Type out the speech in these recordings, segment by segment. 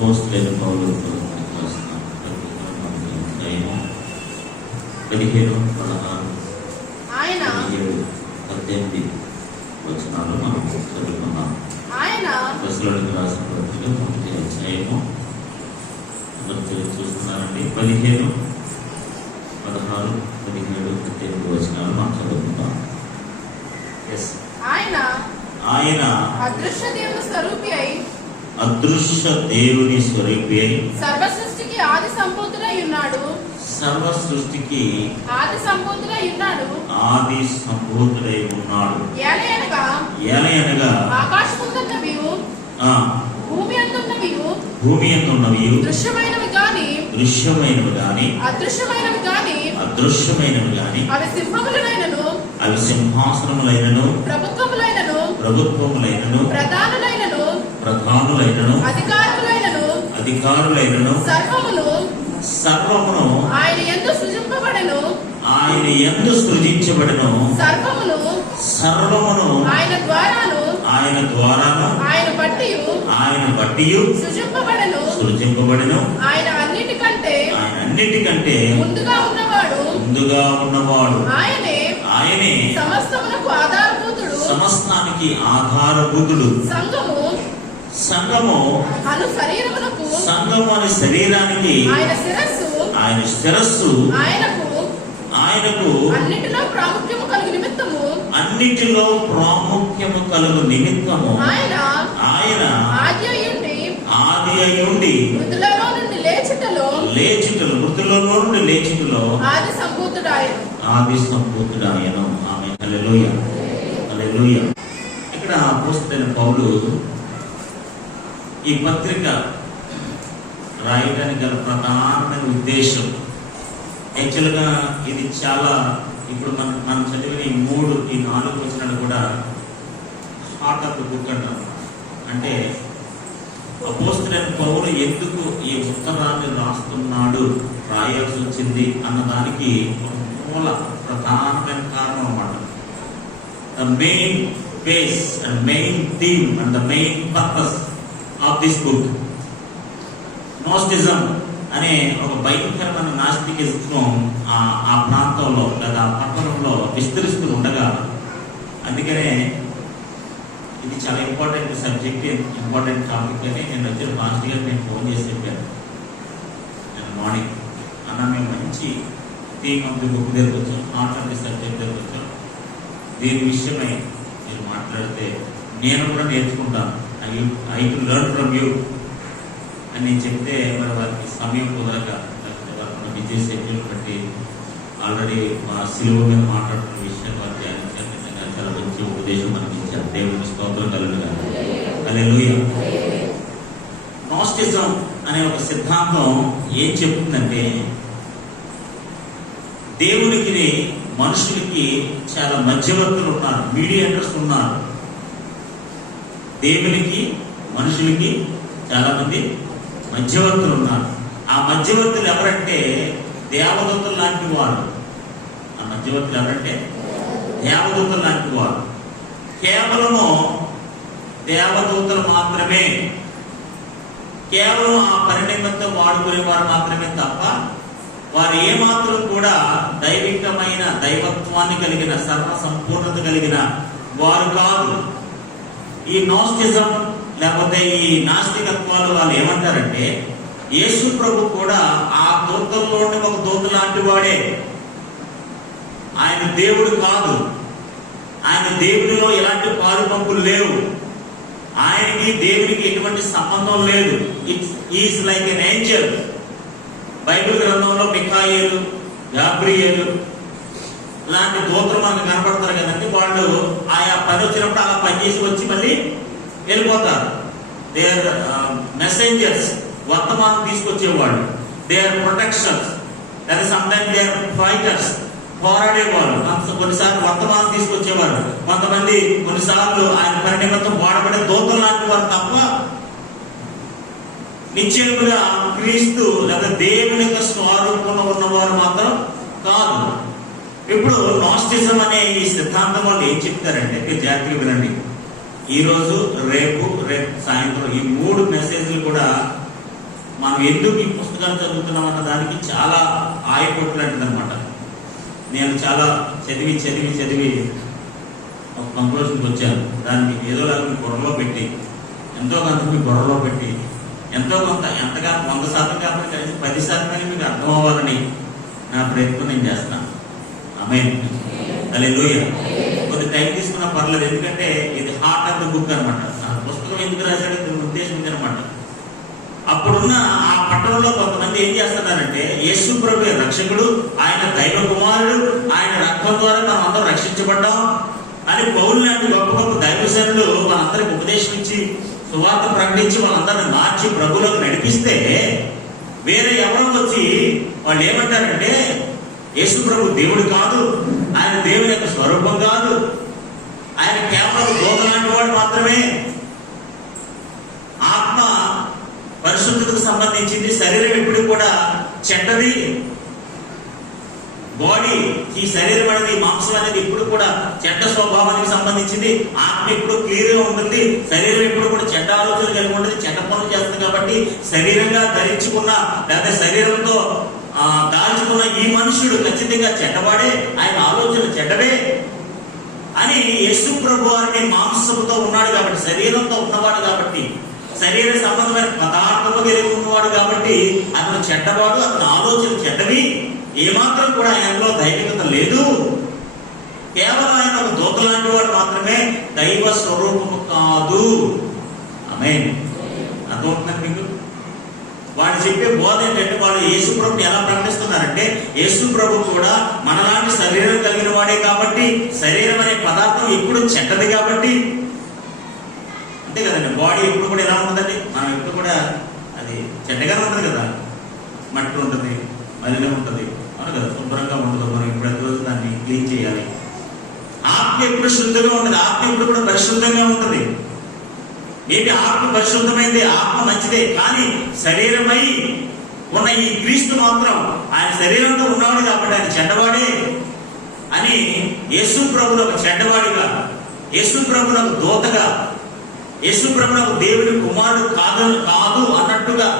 అపోస్తలుడైన పౌలు కొరింథీయులకు రాసిన పత్రిక 15, 16, 17, 18 వచనాలు మనం చదువుకున్నాం. అపోస్తలులకు రాసిన పత్రిక 1వ అధ్యాయము చూస్తున్నారండి. 15, 16, 17, 18 వచనాలు మనం చదువుకుందాం. ఆయన అదృశ్య దేవుని స్వరూపి అయి సర్వ సృష్టికి ఆది సంపూర్ణుడై ఉన్నాడు. ఏలయనగా భూమి అందున్నవి దృశ్యమైనవి గాని అదృశ్యమైనవి గాని అవి సింహాసనములైనను ప్రభుత్వములైనను ప్రధానులైనను అధికారులైనను సర్వమును ఆయన యందు సృజించబడెను. సర్వమును ఆయన ద్వారాను ఆయన బట్టియు సృజింపబడెను. ఆయన అన్నిటికంటే ముందుగా ఉన్నవాడు ఆయనే సమస్తానికి ఆధారభూతుడు. సంఘము అను శరీరానికి ఆయన శిరస్సు. ఆయనకు అన్నిటిలో ప్రాముఖ్యము కలుగు నిమిత్తము ఆయన ఆది అయ్యుండి మృతులలో నుండి లేచుటలో ఆది సంపూర్ణుడాయను. ఆమేన్. హల్లెలూయా, హల్లెలూయా. ఇక్కడ అపోస్తలుడైన పౌలు ఈ పత్రిక రాయడానికి గల ప్రధానమైన ఉద్దేశం, యాక్చువల్గా ఇది చాలా ఇప్పుడు మనం చదివిన ఈ 4 వచనాలు కూడా హార్ట్ ఆఫ్ ద బుక్ అంటాం. అంటే అపోస్తలుడైన పౌలు ఎందుకు ఈ ఉత్తరాన్ని రాయాల్సి వచ్చింది అన్నదానికి ఒక మూల ప్రధానమైన కారణం అన్నమాట. The main base and main theme and the main purpose of this book, నాస్టిజం అనే ఒక భయంకరమైన నాస్తికిజం ఆ ప్రాంతంలో లేదా ఆ పట్టణంలో విస్తరిస్తూ ఉండగా, అందుకనే ఇది చాలా ఇంపార్టెంట్ సబ్జెక్ట్, ఇంపార్టెంట్ టాపిక్ అని నేను వచ్చిన పాస్టర్ గారు నేను ఫోన్ చేసి చెప్పాను. నేను మార్నింగ్ అన్న మేము మంచి థీమ్ ఆఫ్ ది బుక్ దగ్గరకు వచ్చాం, హార్ట్ ఆఫ్ ది సబ్జెక్ట్ దగ్గరకు వచ్చాం, దీని విషయమై మీరు మాట్లాడితే నేను కూడా నేర్చుకుంటాను, I to learn from you అని నేను చెప్తే మరి వారికి సమయం కుదరక వారికి బిజీ షెడ్యూల్ బట్టి ఆల్రెడీ మా సిలువ మీద మాట్లాడుతున్న విషయాన్ని వారు ధ్యానించారు. నిజంగా చాలా మంచి ఉపదేశం అనిపించారు. దేవుని స్తోత్రం కలుగుగా. హల్లెలూయా. నాస్టిజం అనే ఒక సిద్ధాంతం ఏం చెప్తుందంటే, దేవునికి మనుషులకి చాలా మధ్యవర్తులు ఉన్నారు, మీడియేటర్స్ ఉన్నారు. దేవునికి మనుషులకి చాలా మంది మధ్యవర్తులు ఉన్నారు. ఆ మధ్యవర్తులు ఎవరంటే దేవదూతలు లాంటి వారు. ఆ మధ్యవర్తులు ఎవరంటే దేవదూతలు లాంటి వారు. కేవలము దేవదూతలు మాత్రమే, కేవలం ఆ పని నిమిత్తం వాడుకునే వారు మాత్రమే తప్ప వారు ఏమాత్రం కూడా దైవికమైన దైవత్వాన్ని కలిగిన సర్వ సంపూర్ణత కలిగిన వారు కాదు. ఈ నాస్టిజం లేకపోతే ఈ నాస్తికత్వాలు వాళ్ళు ఏమంటారంటే, యేసు ప్రభు కూడా ఆ దూతల్లోని ఒక దూత లాంటి వాడే. ఆయన దేవుడు కాదు, ఆయన దేవుడిలో ఎలాంటి పాలు పంపులు లేవు, ఆయనకి దేవునికి ఎటువంటి సంబంధం లేదు. Is like an Angel. Bible గ్రంథంలో మిఖాయేలు, గాబ్రియేలు లాంటి దూతలు మనకు కనపడతారు కదండి. వాళ్ళు ఆయా పని వచ్చినప్పుడు అలా పనిచేసి వచ్చి మళ్ళీ వెళ్ళిపోతారు. దే ఆర్ మెసెంజర్స్, వర్తమానం తీసుకొచ్చేవాళ్ళు. దే ఆర్ ప్రొటెక్షన్స్, లేదా సమ్టైమ్స్ దే ఆర్ ఫైటర్స్, పోరాడేవాళ్ళు. కొన్నిసార్లు వర్తమానం తీసుకొచ్చేవారు, కొంతమంది కొన్నిసార్లు ఆయన పని నిమిత్తం వాడబడే దూతలు లాంటి వారు తప్ప నిశ్చయముగా క్రీస్తు లేదా దేవుని యొక్క స్వరూపంలో ఉన్నవారు మాత్రం కాదు. ఇప్పుడు నాస్టిజం అనే ఈ సిద్ధాంతం వాళ్ళు ఏం చెప్తారంటే, మీరు జాగ్రత్తగా వినండి. ఈరోజు రేపు సాయంత్రం ఈ 3 మెసేజ్లు కూడా మనం ఎందుకు ఈ పుస్తకాలు చదువుతున్నాం అన్న దానికి చాలా ఆయపొట్టులాంటిది అనమాట. నేను చాలా చదివి ఒక కంక్లూషన్కి వచ్చాను. దానికి ఏదోలాగా మీ బుర్రలో పెట్టి, ఎంతో కొంత మీ బుర్రలో పెట్టి, ఎంతో కొంత ఎంతగా 100% కాకపోతే కనీసం 10% మీకు అర్థం అవ్వాలని నా ప్రయత్నం నేను చేస్తున్నాను. ఆమేన్. హల్లెలూయా. కొద్ది టైం తీసుకున్నా పర్లేదు, ఎందుకంటే ఇది హార్ట్ ఆఫ్ ద బుక్ అనమాట. ఆ పుస్తకం ఎందుకు రాశాడో దీని ఉద్దేశం అనమాట. అప్పుడున్న ఆ పట్టణంలో కొంతమంది ఏం చేస్తున్నారంటే, యేసు ప్రభువే రక్షకుడు, ఆయన దైవ కుమారుడు, ఆయన రక్తం ద్వారా మనం అందరం రక్షించబడ్డాం అని పౌలు లాంటి గొప్ప గొప్ప దైవజనులు మనందరికి ఉపదేశం ఇచ్చి సువార్త ప్రకటించి వాళ్ళందరిని మార్చి ప్రభువులోకి నడిపిస్తే, వేరే ఎవరో వచ్చి వాళ్ళు ఏమంటారంటే, యేసు ప్రభు దేవుడు కాదు, ఆయన దేవుని యొక్క స్వరూపం కాదు, ఆయన కేవలం దూత లాంటి వాడు మాత్రమే, ఆత్మ పరిశుద్ధతకు సంబంధించింది, శరీరం ఎప్పుడు కూడా చెడ్డది, బాడీ ఈ శరీరం అనేది, మాంసం అనేది ఇప్పుడు కూడా చెడ్డ స్వభావానికి సంబంధించింది, ఆత్మ ఎప్పుడు క్లియర్ గా ఉంటుంది, శరీరం ఎప్పుడు కూడా చెడ్డ ఆలోచనలు కలిగి ఉంటుంది, చెడ్డ పనులు చేస్తుంది. కాబట్టి శరీరంగా ధరించుకున్న లేదా శరీరంతో దాల్చుకున్న ఈ మనుషుడు ఖచ్చితంగా చెడ్డవాడే, ఆయన ఆలోచనలు చెడ్డవే అని యేసు ప్రభు వారిని మాంసంతో ఉన్నాడు కాబట్టి, శరీరంతో ఉన్నవాడు కాబట్టి, శరీర సంబంధమైన పదార్థము కలిగి ఉన్నవాడు కాబట్టి అతను చెడ్డవాడు, అతని ఆలోచనలు చెడ్డవి, ఏమాత్రం కూడా ఆయనలో దైవికత లేదు, కేవలం ఆయన ఒక దూత లాంటి వాడు మాత్రమే, దైవ స్వరూపము కాదు. ఆమేన్. అర్థమవుతుందండి మీకు? వాడు చెప్పే బోధ ఏంటంటే, వాళ్ళు యేసు ప్రభుని ఎలా ప్రకటిస్తున్నారంటే, యేసు ప్రభు కూడా మనలాంటి శరీరం కలిగిన వాడే కాబట్టి, శరీరం అనే పదార్థం ఎప్పుడు చెడ్డది కాబట్టి, అంతే కదండి. బాడీ ఎప్పుడు కూడా ఎలా ఉంటుందండి, మనం ఎప్పుడు కూడా అది చెడ్డగానే ఉంటుంది కదా, మట్టి ఉంటుంది, మలినం ఉంటుంది, అవును కదా, శుభ్రంగా ఉండదు. మనం ఇప్పుడు ప్రతిరోజు దాన్ని క్లీన్ చేయాలి. ఆత్మ ఎప్పుడు శుద్ధంగా ఉంటుంది, ఆత్మ ఎప్పుడు కూడా పరిశుద్ధంగా ఉంటుంది. ఏంటి, ఆత్మ పరిశుద్ధమైంది, ఆత్మ మంచిదే, కానీ శరీరమై ఉన్న ఈ క్రీస్తు మాత్రం ఆయన శరీరంతో ఉన్నవాడు కాబట్టి ఆయన చెడ్డవాడే అని యేసు ప్రభువును ఒక చెడ్డవాడిగా, యేసు ప్రభువును ఒక దూతగా, యేసు ప్రభువును ఒక దేవుడి కుమారుడు కాదు అన్నట్టుగా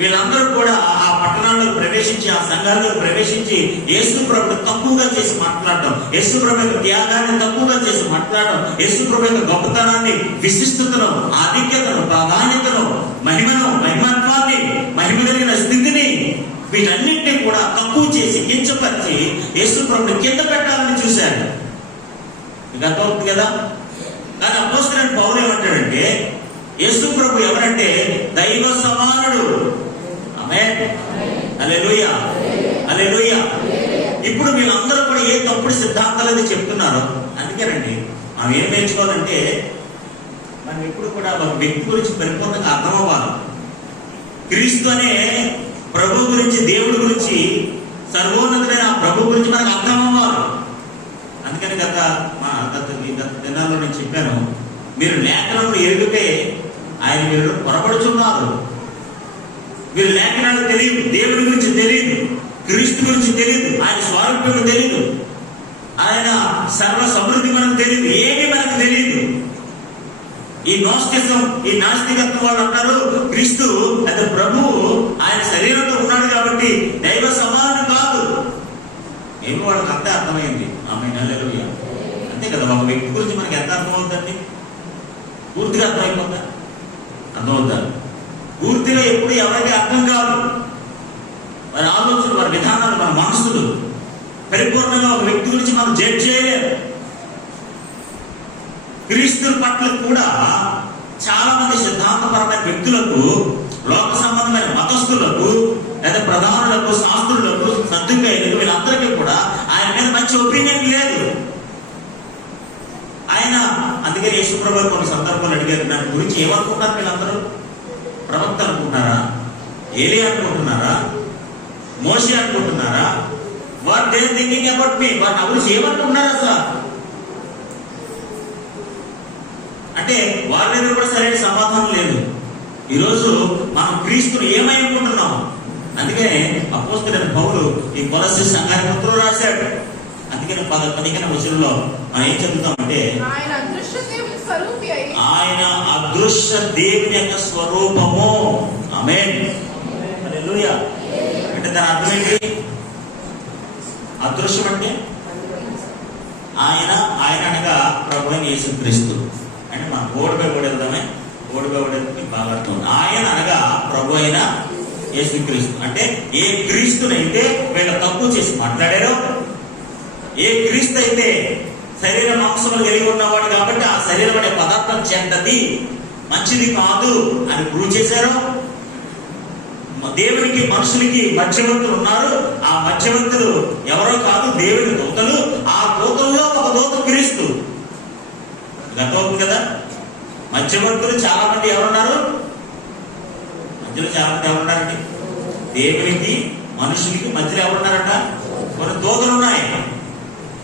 వీళ్ళందరూ కూడా ఆ పట్టణాల్లో ప్రవేశించి, ఆ సంఘాల్లో ప్రవేశించి యేసు ప్రభువును తక్కువగా చేసి మాట్లాడటం, యేసు ప్రభు యొక్క త్యాగాన్ని తక్కువగా చేసి మాట్లాడటం, యేసు ప్రభు యొక్క గొప్పతనాన్ని, విశిష్టతను, ఆధిక్యతను, ప్రాధాన్యతను, మహిమత్వాన్ని, మహిమ కలిగిన స్థితిని, వీటన్నింటినీ కూడా తక్కువ చేసి కించపరిచి యేసు ప్రభువుని కింద పెట్టాలని చూశాడు. మీకు అర్థమవుతుంది కదా. కానీ అపోస్తలుడైన పౌలు ఏమంటాడంటే, యేసు ప్రభు ఎవరంటే దైవ సమానుడు. ఆమేన్. హల్లెలూయా. హల్లెలూయా. ఇప్పుడు వీళ్ళందరూ కూడా ఏ తప్పుడు సిద్ధాంతాలు చెప్తున్నారో, అందుకేనండి మనం ఏం నేర్చుకోవాలంటే, మనం ఎప్పుడు కూడా ఒక వ్యక్తి గురించి పరిపూర్ణంగా అర్థం అవ్వాలి. క్రీస్తు అనే ప్రభు గురించి, దేవుడి గురించి, సర్వోన్నతుడైన ఆ ప్రభు గురించి మనకు అర్థం అవ్వాలి. అందుకని గత దినాల్లో నేను చెప్పాను, మీరు లేఖనాలను ఎరిగితే ఆయన మీరు పొరపడుచున్నారు. మీరు లేఖనాలు తెలియదు, దేవుడి గురించి తెలియదు, క్రీస్తు గురించి తెలియదు, ఆయన స్వారూప్యం తెలియదు, ఆయన సర్వ సమృద్ధి మనకు తెలియదు, ఏమీ మనకు తెలియదు. ఈ నోస్టిజం, ఈ నాస్తికత్వం వాళ్ళు అంటారు, క్రీస్తు అది ప్రభువు ఆయన శరీరంతో ఉన్నాడు కాబట్టి దైవ సమానుడు కాదు. ఏమి వాళ్ళకి అంతే అర్థమైంది. ఆమేన్. హల్లెలూయా. అంతే కదా. ఒక వ్యక్తి గురించి మనకి ఎంత అర్థమవుతుందండి? పూర్తిగా అర్థమైపోద్దా? అర్థమవుద్దా? పూర్తిగా ఎప్పుడు ఎవరికి అర్థం కాదు. వారి ఆలోచనలు, వారి విధానాలు, మన మనసులు పరిపూర్ణంగా ఒక వ్యక్తి గురించి మనం జడ్జ్ చేయలేము. క్రీస్తు పట్ల కూడా చాలా మంది సిద్ధాంతపరమైన వ్యక్తులకు, లోక సంబంధమైన మతస్థులకు, లేదా ప్రధానులకు, శాస్త్రులకు, సద్దుకైలకు, వీళ్ళందరికీ కూడా ఆయన మీద మంచి ఒపీనియన్ లేదు. ఆయన అందుకే యేసు ప్రభు కొన్ని సందర్భాలు అడిగారు, దాని గురించి ఏమనుకుంటున్నారు వీళ్ళందరూ? ప్రవక్త అనుకుంటున్నారా? ఏలియా అనుకుంటున్నారా? మోషే అనుకుంటున్నారా? What they thinking about me? వారు నా గురించి ఏమనుకుంటున్నారా సార్ అంటే వారి దగ్గర కూడా సరైన సమాధానం లేదు. ఈరోజు మనం క్రీస్తుని ఏమనుకుంటున్నాం? అందుకే అపోస్తలుడైన పౌలు ఈ కొలస్సీ సంఘానికి ఉత్తరం రాశాడు. అందుకని 15వ వచనంలో మనం ఏం చదువుతామంటే, ఆయన అదృశ్య దేవుని యొక్క స్వరూపము. ఆమేన్. హల్లెలూయా. అంటే దాని అర్థం ఏంటి? అదృశ్యం అంటే ఆయన అనగా ప్రభు అయిన యేసుక్రీస్తు. అంటే మనం ఓడిపై ఓడేద్దామే, ఓడిపై ఓడేది బాగా అర్థం. ఆయన అనగా ప్రభు అయిన యేసుక్రీస్తు. అంటే ఏ క్రీస్తునైతే వీళ్ళ తక్కువ చేసి మాట్లాడారో, ఏ క్రీస్తు అయితే శరీర మాంసములు కలిగి ఉన్నవాడు కాబట్టి ఆ శరీరం అనే పదార్థం చెడ్డది, మంచిది కాదు అని ప్రూవ్ చేశారో, దేవునికి మనుషులకి మధ్యవర్తులు ఉన్నారు. ఆ మధ్యవర్తులు ఎవరో కాదు, దేవుని దూతలు. ఆ దూతల్లో ఒక దూత క్రీస్తు. గతవుతుంది కదా. మధ్యవర్తులు చాలా మంది ఎవరున్నారు? మధ్యలో చాలా మంది ఎవరున్నారండి? దేవునికి మనుషులకి మధ్యలో ఎవరున్నారట? కొన్ని దూతలు ఉన్నాయి,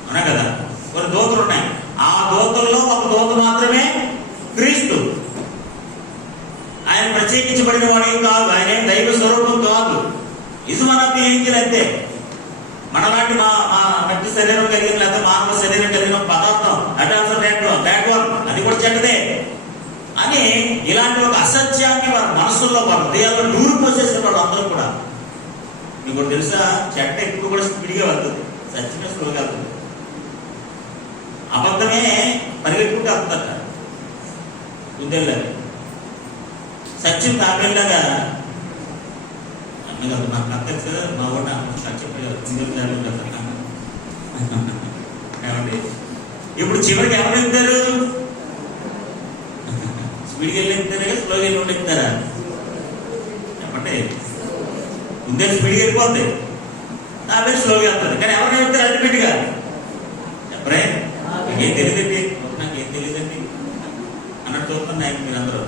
అవునా కదా? కొన్ని దూతలు ఉన్నాయి. ఆ దూతల్లో ఒక దూత మాత్రమే క్రీస్తు. ఆయన ప్రత్యేకించబడిన వాడు ఏం కాదు, ఆయన ఏం దైవ స్వరూపం కాదు. ఇది మన ఏంజిల్ అంతే. మనలాంటి మా మట్టి శరీరం కలిగిన లేదా మానవ శరీరం కలిగిన పదార్థం బ్యాడ్ వన్, అది కూడా చెడ్డదే అని ఇలాంటి ఒక అసత్యాన్ని వారి మనసుల్లో, వారి హృదయాల్లో నూరు పోసేసిన వాళ్ళు అందరూ కూడా. మీకు తెలుసా, చెడ్డ ఎప్పుడు కూడా స్పీడ్గా వెళ్తుంది, సత్యమే స్లోగా వెళ్తుంది. అబద్ధమే పరిగెట్టుకుంటూ వెళ్తారట ఉద్యోగాలు. సత్యం తాబేలాగా అన్నగా నాకు అర్థం కదా. మా ఊట ఏమండి, ఇప్పుడు చివరికి ఎవరు వెళ్తారు? స్పీడ్కి వెళ్ళి వెళ్తారా, స్లోగా వెళ్ళి వెళ్తారా? చెప్పండి. ముందే స్పీడ్కి వెళ్ళిపోద్ది, తాబేలు స్లోగా వెళ్తుంది. కానీ ఎవరు వెళ్తారు అల్టిమేట్గా? చెప్పరే, నాకేం తెలియదండి, నాకేం తెలియదండి అన్నట్టు చూస్తున్నాయి మీరు అందరూ.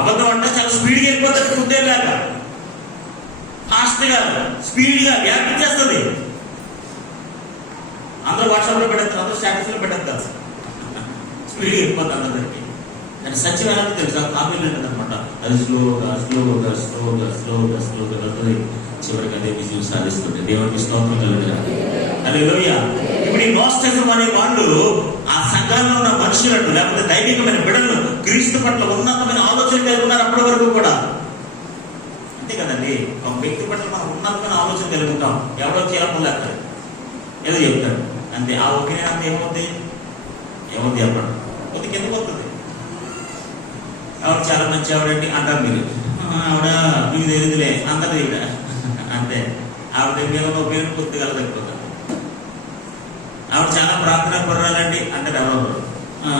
అబద్ధం అంటే చాలా స్పీడ్గా వెళ్ళిపోతుంది, ఉద్యోగాగా ఫాస్ట్గా స్పీడ్గా వ్యాపించేస్తుంది. అందరూ వాట్సాప్లో పెడతారు, అందరూ స్టాటస్లో పెట్టేస్తారు, స్పీడ్గా వెళ్ళిపోతుంది అందరికి. కానీ సత్యం ఎలా తెలుసా? కాపీలు ఉంటుంది అనమాట. అది స్లోగా స్లోగా స్లోగా స్లోగా స్లోగా వెళ్తుంది, చివరికి అదే విజయం సాధిస్తుంది. దేవునికి స్తోత్రం కలుగుతుంది. హల్లెలూయా. ఇప్పుడు ఈ నోస్టిజం అనే వాళ్ళు ఆ సంఘంలో ఉన్న మనుషులను, లేకపోతే దైవికమైన బిడ్డలను క్రీస్తు పట్ల ఉన్నతమైన ఆలోచన కలిగి ఉన్నారు అప్పటి వరకు కూడా. అంతే కదండి, ఒక వ్యక్తి పట్ల మనం ఉన్నతమైన ఆలోచన కలిగి ఉంటాం. ఎవరో చేయాలి ఏదో చెప్తాడు అంతే. ఆ ఒపీనియన్ అంత ఏమవుతుంది? ఏమవుతుంది చెప్పండి, కొద్ది కిందకు వస్తుంది. ఆవిడ చాలా మంచి ఆవిడండి అంటారు మీరు. ఆవిడ మీకు తెలియదులే అందరు ఈవిడ అంతే. ఆవిడ మీద ఒపీనియన్ కొద్దిగా తగ్గిపోతారు. ఆవిడ చాలా ప్రార్థన పర్వాలండి అంటారు ఎవరో.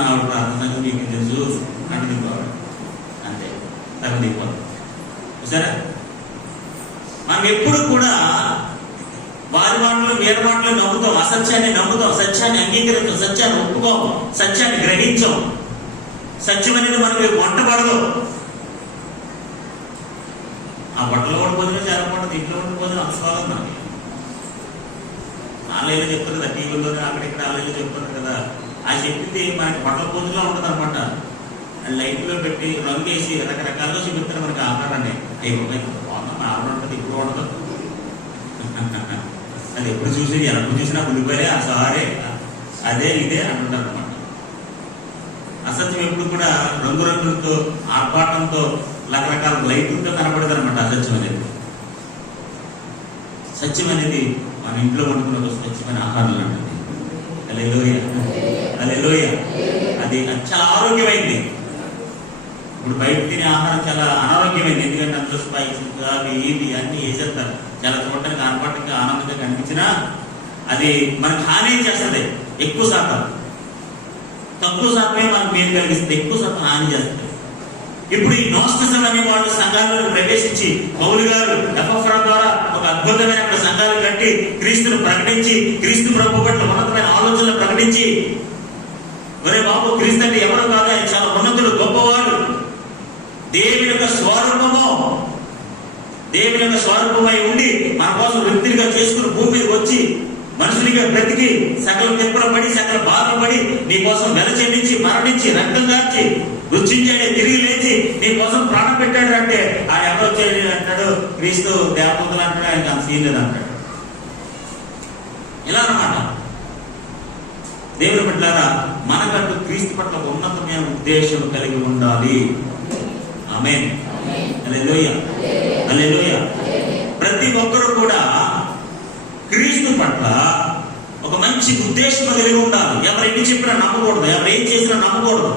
ఆవిడ ప్రార్థన మీకు తెలుసు అంటే దిగిపోవాలి అంతే, తగ్గ దిగిపోతాం. సరే, మనం ఎప్పుడు కూడా వారి మాటలు వీరి మాటలు నమ్ముతాం, అసత్యాన్ని నమ్ముతాం, సత్యాన్ని అంగీకరిస్తాం, సత్యాన్ని ఒప్పుకోం, సత్యాన్ని గ్రహించాం. సత్యం అనేది మనకి వంటపడదు. ఆ బట్టలు కూడా భోజనం చాలా బాగుంటుంది, ఇంట్లో ఉండి భోజనం అంత మనకి. ఆన్లైన్లో చెప్తారు కదా, టీవీలోనే అక్కడిక్కడ ఆన్లైన్లో చెప్తారు కదా. ఆ చెప్పింది మనకి బట్టల భోజనంలో ఉంటుంది అనమాట. లైట్లో పెట్టి రంగు వేసి రకరకాలుగా చూపిస్తారు మనకి ఆహారాన్ని. బాగుందా ఆహారం ఉంటుంది, ఇప్పుడు ఉండదు. అది ఎప్పుడు చూసి ఎప్పుడు చూసినా ఉల్లిపోయే ఆ సారే అదే ఇదే అంటుంటారు అనమాట. అసత్యం ఎప్పుడు కూడా రంగురంగులతో, ఆర్భాటంతో, రకరకాల లైట్లతో కనపడదు అనమాట అసత్యం అనేది. సత్యం అనేది మన ఇంట్లో వండుకున్న స్వచ్ఛమైన ఆహారాలు అంటుంది. హల్లెలూయా, హల్లెలూయా. అది చాలా ఆరోగ్యమైంది. ఇప్పుడు బయట తినే ఆహారం చాలా అనారోగ్యమైంది. ఎందుకంటే అందులో స్పైసెస్ అవి ఇవి అన్నీ వేసేస్తారు. చాలా చూడటానికి ఆర్భాటంగా ఆనందంగా కనిపించినా అది మనకు హాని చేస్తుంది. ఎక్కువ శాతం, తక్కువ శాతమే మనకు మేలు కలిగిస్తుంది, ఎక్కువ శాతం హాని చేస్తుంది. ఇప్పుడు ఈ నోస్టిజం అనే వాళ్ళు సంఘాలను ప్రవేశించి పౌలు గారు ఎపఫ్రా ద్వారా ఒక అద్భుతమైన సంఘాలు కట్టి క్రీస్తును ప్రకటించి, క్రీస్తు ప్రభు పట్ల ఉన్నతమైన ఆలోచనలు ప్రకటించి, ఒరే బాబు, క్రీస్తు అంటే ఎవరు కాదు, ఆయన చాలా ఉన్నతుడు, గొప్పవాడు, దేవుని యొక్క స్వరూపము, దేవుని యొక్క స్వరూపమై ఉండి మన కోసం వ్యక్తిగా చేసుకుని భూమి మీద వచ్చి మనుషునిగా బ్రతికి సకల తిప్పలు పడి సకల బాధలు పడి నీ కోసం వెల చెల్లించి మరణించి రక్తం దాచి రుచించాడే తిరిగి లేచి నీ కోసం ప్రాణం పెట్టాడు అంటే ఆయన ఎవరో వచ్చాడు అంటాడు, క్రీస్తు దేవదూతలు అంటాడు, ఆయనకు అంత సీన్ లేదు అంటాడు. ఇలా అన్నమాట. దేవుని బిడ్డలారా, మనకంటూ క్రీస్తు పట్ల ఉన్నతమైన ఉద్దేశం కలిగి ఉండాలి. ఆమేన్. హల్లెలూయా, హల్లెలూయా. ప్రతి ఒక్కరు కూడా క్రీస్తు పట్ల ఒక మంచి ఉద్దేశం కలిగి ఉండాలి. ఎవరు ఎన్ని చెప్పినా నమ్మకూడదు, ఎవరు ఏం చేసినా నమ్మకూడదు.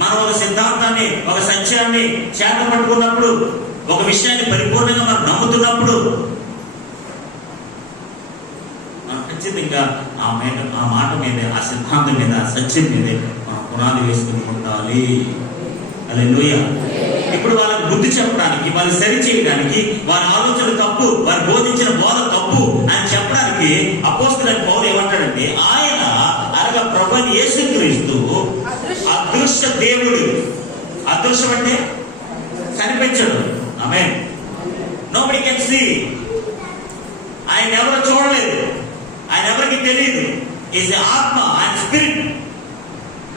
మనం ఒక సిద్ధాంతాన్ని, ఒక సత్యాన్ని చేత పట్టుకున్నప్పుడు, ఒక విషయాన్ని పరిపూర్ణంగా మనం నమ్ముతున్నప్పుడు మనం ఖచ్చితంగా ఆ మాట మీదే, ఆ సిద్ధాంతం మీద, ఆ సత్యం మీదే మనం పునాది వేసుకుని ఉండాలి. హల్లెలూయా. ఇప్పుడు వాళ్ళకి బుద్ధి చెప్పడానికి, వాళ్ళు సరి చేయడానికి, వారి ఆలోచన తప్పు, వారు బోధించిన బోధ తప్పు అని చెప్పడానికి అపోస్తలుడైన పౌలు ఏమంటాడంటే, ఆయన అనగా ప్రభువైన యేసుక్రీస్తు అదృశ్య దేవుడు. అదృశ్యం అంటే కనిపించడు. ఆమేన్. Nobody can see. ఆయన ఎవరు చూడలేదు, ఆయన ఎవరికి తెలియదు. ఈజ్ ఆత్మ, ఆయన స్పిరిట్.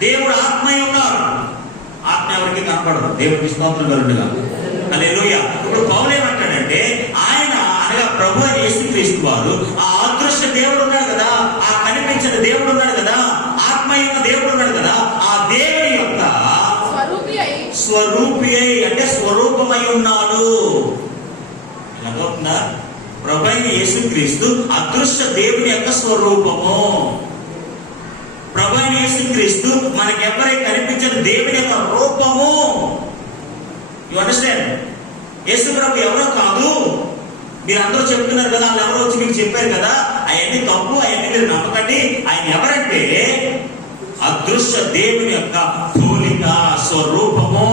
దేవుడు ఆత్మై ఉన్నాడు. ఆత్మ ఎవరికి కనపడదు. దేవుడికి స్తోత్రం కలుగునుగా. హల్లెలూయా. ఇప్పుడు పౌలు ఏమంటాడంటే, ఆయన అనగా ప్రభువైన యేసుక్రీస్తు వారు ఆ అదృశ్య దేవుడు ఉన్నాడు కదా, ఆ కనిపించిన దేవుడు ఉన్నాడు కదా, ఆత్మ యొక్క దేవుడు ఉన్నాడు కదా, ఆ దేవుడి యొక్క స్వరూపి అయి అంటే స్వరూపమై ఉన్నాడు. ఇలాగవుతుందా? ప్రభువైన యేసుక్రీస్తు అదృశ్య దేవుని యొక్క స్వరూపము. ప్రభువైన యేసుక్రీస్తు మనకెవరై కనిపించిన దేవుని యొక్క రూపము. You understand? యేసు ప్రభు ఎవరో కాదు. మీరు అందరూ చెప్తున్నారు కదా, వాళ్ళు ఎవరో వచ్చి మీకు చెప్పారు కదా, అవన్నీ తప్పు, అవన్నీ మీరు నమ్మకండి. ఆయన ఎవరంటే అదృశ్య దేవుని యొక్క పోలిక, స్వరూపము.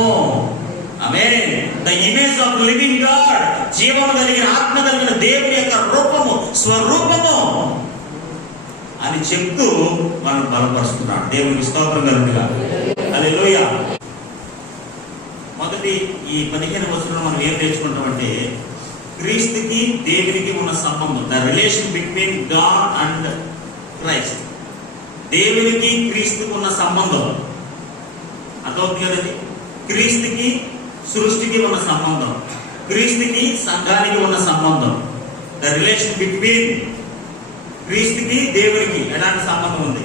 ఆమేన్. The image of living God. జీవము కలిగిన, ఆత్మ కలిగిన దేవుని యొక్క రూపము, స్వరూపము అని చెప్తూ మనం బలపరుస్తున్నాడు. దేవునికి స్తోత్రం కలుగునుగా. హల్లెలూయా. మొదటి ఈ 15 వచనంలో మనం ఏం నేర్చుకుంటామంటే, క్రీస్తుకి దేవునికి ఉన్న సంబంధం, the relation between God and Christ. దేవునికి క్రీస్తుకు ఉన్న సంబంధం అర్థమవుతుంది కదండి. క్రీస్తుకి సృష్టికి ఉన్న సంబంధం, క్రీస్తుకి సంఘానికి ఉన్న సంబంధం. ద రిలేషన్ బిట్వీన్ క్రీస్తుకి దేవునికి ఎలాంటి సంబంధం ఉంది?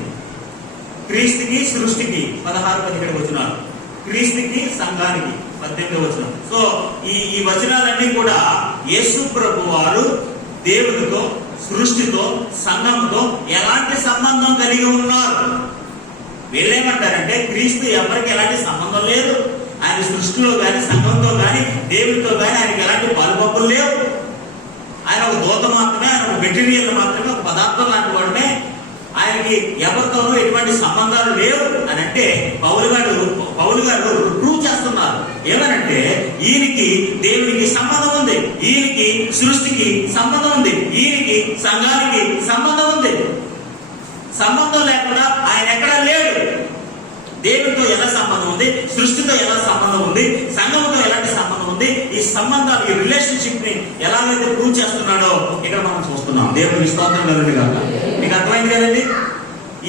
క్రీస్తుకి సృష్టికి 16-17 వచనాలు, క్రీస్తుకి సంఘానికి 18 వచనం. సో ఈ వచనాలన్నీ కూడా యేసు ప్రభు వారు దేవునితో, సృష్టితో, సంఘంతో ఎలాంటి సంబంధం కలిగి ఉన్నారు. వీళ్ళేమంటారంటే, క్రీస్తు ఎవరికి ఎలాంటి సంబంధం లేదు. ఆయన సృష్టిలో కానీ, సంఘంతో కానీ, దేవునితో కానీ ఆయనకి ఎలాంటి పాలుపప్పులు లేవు. ఆయన ఒక దూత మాత్రమే, ఆయన ఒక మెటీరియల్ మాత్రమే, ఒక పదార్థం లాంటి వాడమే. ఆయనకి ఎవరితోనూ ఎటువంటి సంబంధాలు లేవు అని అంటే పౌలు గారు ప్రూవ్ చేస్తున్నారు. ఏమనంటే, ఈయనకి దేవునికి సంబంధం ఉంది, ఈయనకి సృష్టికి సంబంధం ఉంది, ఈయనకి సంఘానికి సంబంధం ఉంది. సంబంధం లేకుండా ఆయన ఎక్కడా లేడు. దేవునితో ఎలా సంబంధం ఉంది, సృష్టితో ఎలా సంబంధం ఉంది, సంఘంతో ఎలాంటి సంబంధం ఉంది, ఈ సంబంధాలు, ఈ రిలేషన్షిప్ ని ఎలాగైతే ప్రూవ్ చేస్తున్నాడో ఇక్కడ మనం చూస్తున్నాం. దేవునికి స్తోత్రం కలుగునుగా. మీకు అర్థమైంది కదండి?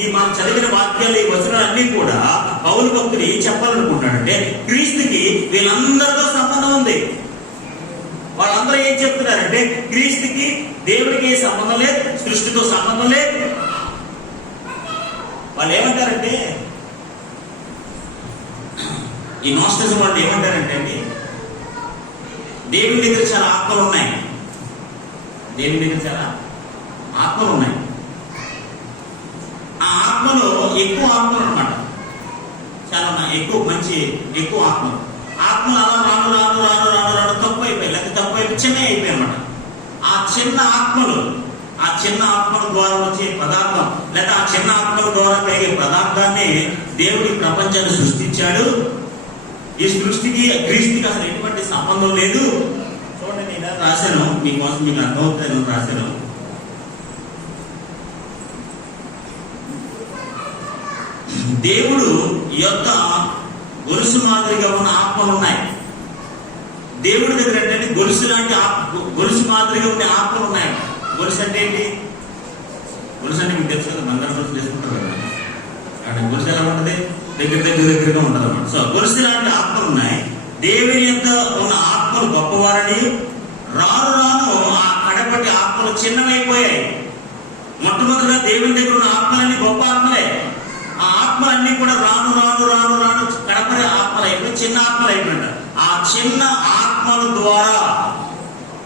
ఈ మనం చదివిన వాక్యాలు, ఈ వచనాలన్నీ కూడా పౌలు భక్తుడు ఏం చెప్పాలనుకుంటాడంటే, క్రీస్తుకి వీళ్ళందరితో సంబంధం ఉంది. వాళ్ళందరూ ఏం చెప్తున్నారంటే, క్రీస్తుకి దేవుడికి సంబంధం లేదు, సృష్టితో సంబంధం లేదు. వాళ్ళు ఏమంటారంటే, ఈ నాస్టిజం వాళ్ళు ఏమంటారంటే అండి, దేవుని దగ్గర చాలా ఆత్మలు ఉన్నాయి, దేవుని దగ్గర చాలా ఆత్మలు ఉన్నాయి. ఆ ఆత్మలో ఎక్కువ ఆత్మలు అన్నమాట, చాలా ఎక్కువ ఎక్కువ ఆత్మలు. ఆత్మలు అలా రాను రాను రాను రాను రాను తప్పు అయిపోయి, లేకపోతే తప్పు అయిపోయి చిన్న అయిపోయి అన్నమాట. ఆ చిన్న ఆత్మల ద్వారా వచ్చే పదార్థం, లేదా ఆ చిన్న ఆత్మల ద్వారా కలిగే పదార్థాన్ని దేవుడి ప్రపంచాన్ని సృష్టించాడు. ఈ సృష్టికి క్రీస్తుకి అసలు ఎటువంటి సంబంధం లేదు. చూడండి, నేను రాశాను మీకోసం, మీకు అర్థమవుతాను రాశాను. దేవుడు యొక్క గొలుసు మాదిరిగా ఉన్న ఆత్మలు ఉన్నాయి. దేవుడి దగ్గర ఏంటంటే గొలుసు లాంటి గొలుసు మాదిరిగా ఉండే ఆత్మలు ఉన్నాయి. గొలుసు అంటే ఏంటి? గొలుసు అంటే మీకు తెలుసు కదా, బంగారు గొలుసు చేసుకుంటారు కదా. అంటే గొలుసు ఎలా ఉంటుంది? దగ్గరగా ఉంటుంది అన్నమాట. సో గొలుసు లాంటి ఆత్మలు ఉన్నాయి. దేవుని యొక్క ఉన్న ఆత్మలు గొప్పవారని, రాను రాను ఆ కడపటి ఆత్మలు చిన్నవైపోయాయి. మొట్టమొదటిగా దేవుని దగ్గర ఉన్న ఆత్మలన్నీ గొప్ప ఆత్మలే. ఆ ఆత్మలన్నీ కూడా రాను రాను రాను రాను కడపటి ఆత్మలు అయిపోయి చిన్న ఆత్మలు అయిపోయింటారు. చిన్న ఆత్మల ద్వారా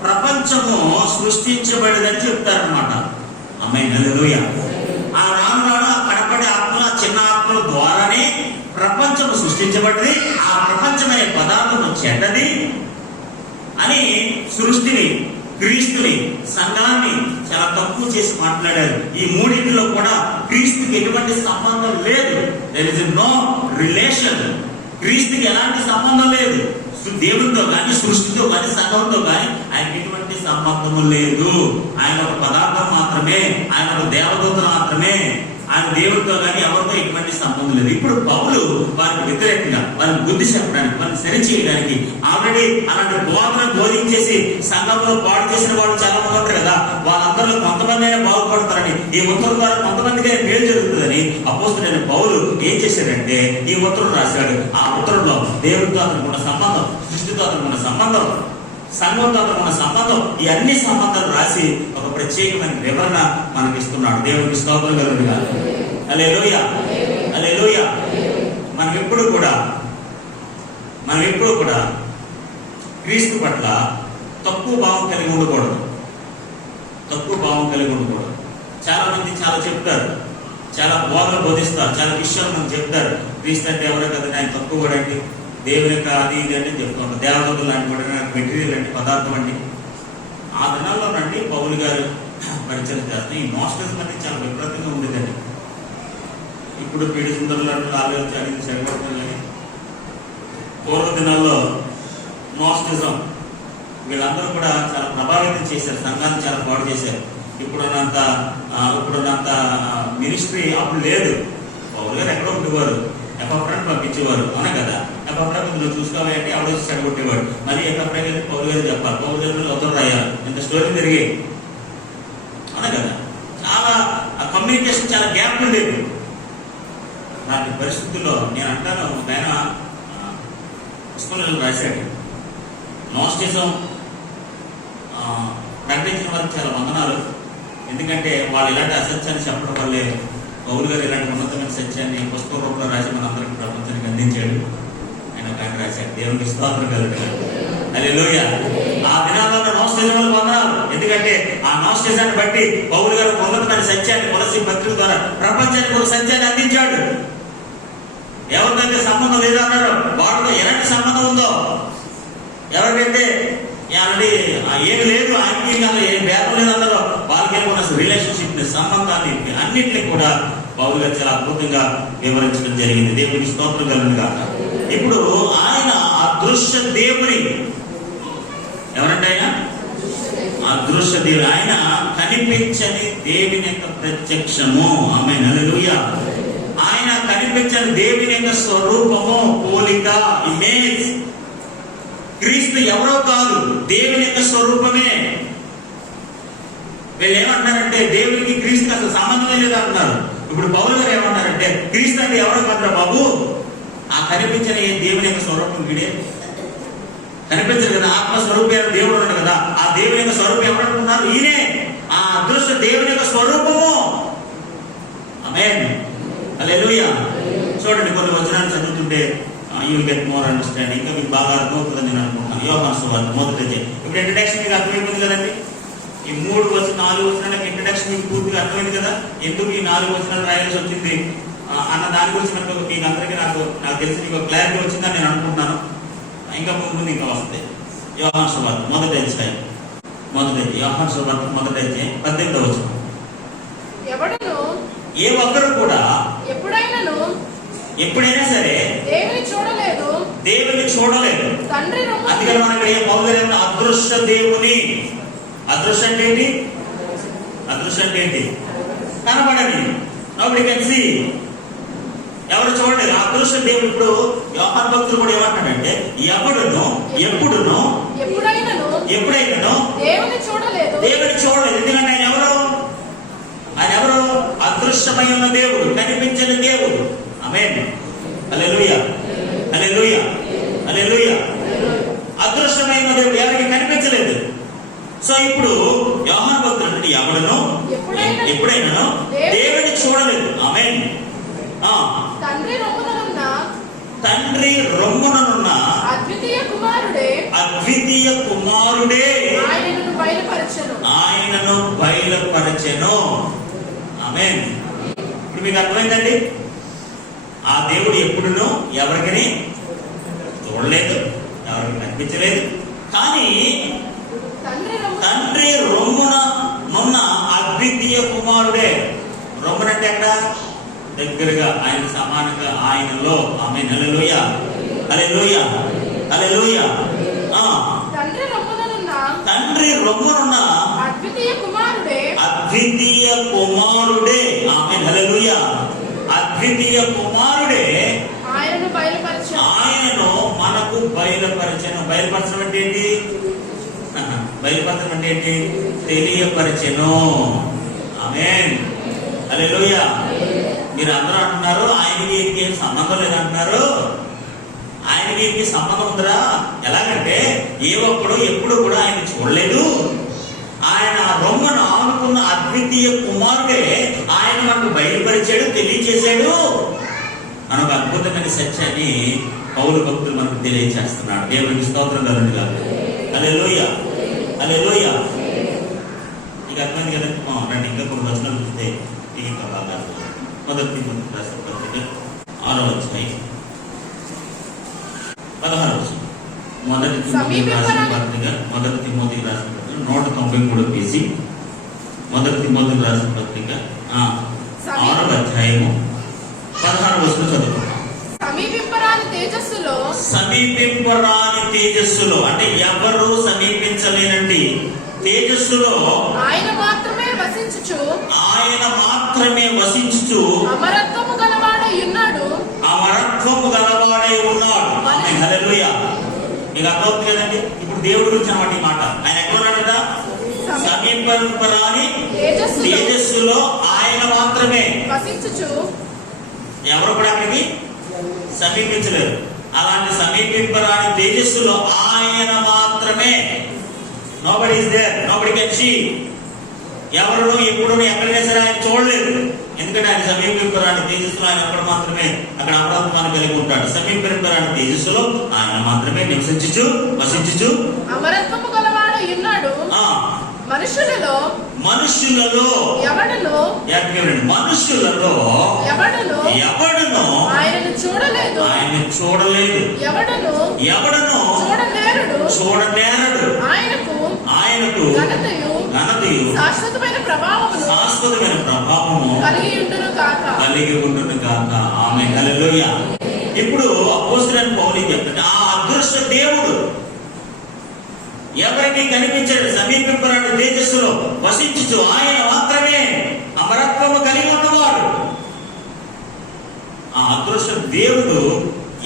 ప్రపంచము సృష్టించబడిందని చెప్తారనమాట. ఆమేన్, హల్లెలూయా. ఆ రాను రాను కనపడే ఆత్మల చిన్న ఆత్మల ద్వారానే ప్రపంచము సృష్టించబడింది. ఆ ప్రపంచమనే పదార్థం చెడ్డది అని సృష్టిని, క్రీస్తుని, సంఘాన్ని చాలా తక్కువ చేసి మాట్లాడారు. ఈ మూడింటిలో కూడా క్రీస్తుకి ఎటువంటి సంబంధం లేదు. There is no relation. క్రీస్తుకి ఎలాంటి సంబంధం లేదు. దేవుడితో కానీ, సృష్టితో కానీ, సంఘంతో కానీ ఆయనకి ఎటువంటి సంబంధము లేదు. ఆయన ఒక పదార్థం మాత్రమే, ఆయన ఒక దేవదూత మాత్రమే. ఆయన దేవుడితో కానీ ఎవరితో ఎటువంటి సంబంధం లేదు. ఇప్పుడు పౌలు వారికి వ్యతిరేకంగా, వారిని బుద్ధి చెప్పడానికి, వారిని సరిచేయడానికి ఆల్రెడీ అలాంటి బోధన బోధించేసి సంఘంలో పాడు చేసిన వాళ్ళు చాలా మంది ఉంటారు కదా. వాళ్ళందరిలో కొంతమంది అయినా బాగుపడతారని, ఈ ఉత్తరం ద్వారా కొంతమందికి మేలు జరుగుతుందని అపోస్తలుడైన పౌలు ఏం చేశాడంటే ఈ ఉత్తరం రాశాడు. ఆ ఉత్తరంలో దేవుడితో అతనికి ఉన్న సంబంధం, సృష్టితో అతనికి ఉన్న సంబంధం, సంఘంతో అతనికి ఉన్న సంబంధం, ఈ అన్ని సంబంధాలు రాసి ఒక ప్రత్యేకమైన వివరణ మనకి ఇస్తున్నాడు. దేవునికి స్తోత్రం కలుగునుగా. హల్లెలూయా, హల్లెలూయా. మనం ఎప్పుడు కూడా క్రీస్తు పట్ల తక్కువ భావం కలిగి ఉండకూడదు. చాలా మంది చాలా చెప్తారు, చాలా బోధలు బోధిస్తారు, చాలా విషయాలు మనకు చెప్తారు. క్రీస్తు అంటే ఎవరో కదా, ఆయన తక్కువ కూడా అండి, దేవుని యొక్క అది ఇది అంటే చెప్తూ ఉంటారు. దేవతలు లాంటి కూడా మెటీరియల్ అంటే పదార్థం అండి. ఆ దినాల్లో నండి పౌలు గారు పరిచయం చేస్తే ఈ నోస్టిజం అనేది చాలా విపరీతంగా ఉండేదండి. ఇప్పుడు పీడి సుందరులు అంటే ఆలోచించి సరిపడుతుంది. కానీ పూర్వ దినాల్లో నోస్టిజం వీళ్ళందరూ కూడా చాలా ప్రభావితం చేశారు, సంఘాన్ని చాలా పాడు చేశారు. ఇప్పుడున్నంత మినిస్ట్రీ అప్పుడు లేదు. పౌలు గారు ఎక్కడో ఉండేవారు, ఎపఫ్రాని పంపించేవారు, అవునా కదా. ఎపఫ్రా నువ్వు చూసుకోవాలి అంటే ఎవడో చెడగొట్టేవాడు. మళ్ళీ ఎపఫ్రా గారికి పౌలు గారు చెప్పాలి, పౌలు గారు ఉత్తరం రాయాలి. ఇంత స్టోరీ తిరిగి, అవునా కదా. చాలా కమ్యూనికేషన్ చాలా గ్యాప్ ఉండేది. అలాంటి పరిస్థితుల్లో నేను అంటాను, ఒక ఆయన పుస్తకంలో రాశాడు, నోస్టిజం ప్రకటించిన వారికి చాలా వందనాలు. ఎందుకంటే వాళ్ళు ఇలాంటి అసత్యాన్ని చెప్పడం వల్లే పౌలు గారు ఇలాంటి ఉన్నతమైన సత్యాన్ని పుస్తక రూపంలో రాసి మనందరికీ ప్రపంచానికి అందించాడు. ఆయన రాశాడు. దేవునికి స్తోత్రం కలుగుతాడు. హల్లెలూయా. ఆ దినాల్లో నోస్టిజం వల్ల వందనాలు. ఎందుకంటే ఆ నోస్టిజాన్ని బట్టి పౌలు గారు ఉన్నతమైన సత్యాన్ని కొలసి పత్రిక ద్వారా ప్రపంచానికి ఒక సత్యాన్ని అందించాడు. ఎవరికైతే సంబంధం లేదన్నారో వాటితో ఎలాంటి సంబంధం ఉందో, ఎవరికైతే ఏమి లేదు, ఆయనకి ఏం భేదం లేదన్నారో వాళ్ళకేమో రిలేషన్షిప్ ని, సంబంధాన్ని, అన్నింటినీ కూడా పౌలు గారు చాలా అద్భుతంగా వివరించడం జరిగింది. దేవునికి స్తోత్రం కలుగునుగా. ఇప్పుడు ఆయన అదృశ్య దేవుని, ఎవరంటే ఆయన అదృశ్య దేవుడు, ఆయన కనిపించని దేవుని యొక్క ప్రత్యక్షము. ఆమేన్, హల్లెలూయా. ఆయన కనిపించని దేవుని యొక్క స్వరూపము, పోలిక, ఇమేజ్. క్రీస్తు ఎవరో కాదు, దేవుని యొక్క స్వరూపమే. వీళ్ళు ఏమంటారంటే దేవునికి క్రీస్తుకి అసలు సంబంధమే లేదు అంటున్నారు. ఇప్పుడు పౌలు గారు ఏమంటారంటే క్రీస్తు అంటే ఎవరో కాదురా బాబు, ఆ కనిపించని దేవుని యొక్క స్వరూపం వీడే. కనిపించరు కదా, ఆత్మస్వరూపమైన దేవుడు ఉన్నాడు కదా, ఆ దేవుని యొక్క స్వరూపం ఎవరనుకున్నారు? ఈయనే, ఆ అదృశ్య దేవుని యొక్క స్వరూపము. ఆమేన్, హల్లెలూయా. చూడండి, కొన్ని వచనాలు చదువుతుంటే you will get more understanding. ఇంకా మీకు బాగా అర్థమవుతుందని నేను అనుకుంటున్నాను. యోహాను సువార్త మొదటి అధ్యాయం. ఇప్పుడు ఇంట్రడక్షన్ మీకు అర్థమైపోయింది కదండి. ఈ 4 వచనాలకు ఇంట్రడక్షన్ మీకు పూర్తిగా అర్థమైంది కదా. ఎందుకు ఈ 4 వచనాలు రాయాల్సి వచ్చింది అన్న దాని గురించి మీకు అందరికీ నాకు తెలిసి మీకు క్లారిటీ వచ్చిందని నేను అనుకుంటున్నాను. ఇంకా ముందు ఇంకా వస్తుంది. యోహాను సువార్త మొదటి అధ్యాయం, యోహాను సువార్త మొదటి అధ్యాయం 18వ వచనం. ఏ ఒక్కరు కూడా ఎప్పుడైనా సరే దేవుని చూడలేదు. అందుకని మనకి ఏ పౌలు అదృశ్య దేవుని, అదృశ్యం అంటే ఏంటి? కనబడని, నోబడీ కెన్ సీ. ఎవరు చూడలేదు అదృశ్య దేవుడు. ఇప్పుడు యోహాను భక్తులు కూడా ఏమంటాడంటే ఎవడును ఎప్పుడును ఎప్పుడైనాను దేవుని చూడలేదు. ఎందుకంటే ఆయన ఎవరు? అదృశ్యమై ఉన్న దేవుడు, కనిపించని దేవుడు. ఆమేన్, హల్లెలూయా, హల్లెలూయా, హల్లెలూయా. అదృశ్యమైన దేవుడు, ఎవరికి కనిపించలేదు. సో ఇప్పుడు యోహాను భక్తులు అంటే ఎవడును ఎప్పుడైనా దేవుని చూడలేదు. ఆమేన్. తండ్రి రొమ్ముననున్న అద్వితీయ కుమారుడే ఆయనను బయలుపరచెను. ఆమేన్. ఇప్పుడు మీకు అర్థమైందండి, ఆ దేవుడు ఎప్పుడునూ ఎవరికి చూడలేదు, ఎవరికి కనిపించలేదు. కానీ తండ్రి రొమ్మున నున్న అద్వితీయ కుమారుడే. రొమ్మునంటే ఎక్కడ? దగ్గరగా, ఆయన సమానంగా, ఆయనలో. ఆమేన్. హల్లెలూయా, హల్లెలూయా, హల్లెలూయా. తండ్రి రొమ్మునున్న అద్వితీయ కుమారుడే. ఆమేన్. హల్లెలూయా. అద్వితీయ కుమారుడే ఆయనను మనకు బయలుపరచెను. బయలుపరచడం అంటే ఏంటి? బయలుపరచడం అంటే ఏంటి? తెలియపరచెను. ఆమేన్. హల్లెలూయా. మీరు అందరూ అంటున్నారు ఆయనకి ఏం సంబంధం లేదంటున్నారు. ఆయనకి సంబంధం ఉందిరా. ఎలాగంటే ఏ ఒక్కడు ఎప్పుడు కూడా ఆయన చూడలేదు. ఆయన రొమ్మను ఆనుకున్న అద్వితీయ కుమారుడే ఆయన మనకు బయలుపరిచాడు, తెలియచేశాడు. మనకు అద్భుతమైన సత్యాన్ని పౌలు భక్తులు మనకు తెలియచేస్తున్నాడు. దేవునికి స్తోత్రం కలుగును గాక. హల్లెలూయా, హల్లెలూయా. నీకు అర్థమైంది కదా? రండి, ఇంకా కొన్ని వచనాలు చూస్తే ఇంకా బాగా. మొదటి తిమోతి రాసిన పత్రిక 6వ అధ్యాయం 16వ వచనం. మొదటి తిమోతి రాసిన పత్రిక 193 పేజీ. మొదటి తిమోతి రాసిన పత్రిక 6వ అధ్యాయము 16వ వచనం చదువుకుంటాం. సమీపింపరాని తేజస్సులో అంటే ఎవరు సమీపించలేనండి తేజస్సులో ఆయన మాత్రమే వసించుచు అమరత్వము గలవాడై ఉన్నాడు. ఆమేన్. హల్లెలూయా. మీకు అర్థమవుతుంది కదండి? ఇప్పుడు దేవుడి గురించి అన్నమాట ఈ మాట. ఆయన ఎక్కడ ఉన్నాడట? సమీపింపరాని తేజస్సులో ఆయన మాత్రమే వసించుచు. ఎవరు కూడా అక్కడికి సమీపించలేరు. అలాంటి సమీపింపరాని తేజస్సులో ఆయన మాత్రమే. Nobody is there, nobody can see. ఎవరు ఎప్పుడు ఎక్కడైనా సరే ఆయన చూడలేదు. ఎందుకంటే ఆయన సమీపింపరాని తేజస్సులో ఆయన అక్కడ మాత్రమే, అక్కడ అమరత్వాన్ని కలిగి ఉంటాడు. సమీపింపరాని తేజస్సులో ఆయన మాత్రమే నివసించుచు వసించుచు అమరత్వము గలవాడై ఉన్నాడు. మనుషులలో ఎవడును ఆయనను చూడలేదు, ఎవడును చూడనేరడు. ఆయనకు ఘనతయు శాశ్వతమైన ప్రభావము కలిగి ఉండును గాక. ఆమేన్. హల్లెలూయా. ఇప్పుడు అపోస్తలుడైన పౌలు చెప్తాడు, ఆ అదృష్ట దేవుడు ఎవరికి కనిపించాడు? సమీపింపరాని తేజస్సులో వసించుచు ఆయన మాత్రమే అమరత్వము కలిగి ఉన్నవాడు. ఆ అదృష్ట దేవుడు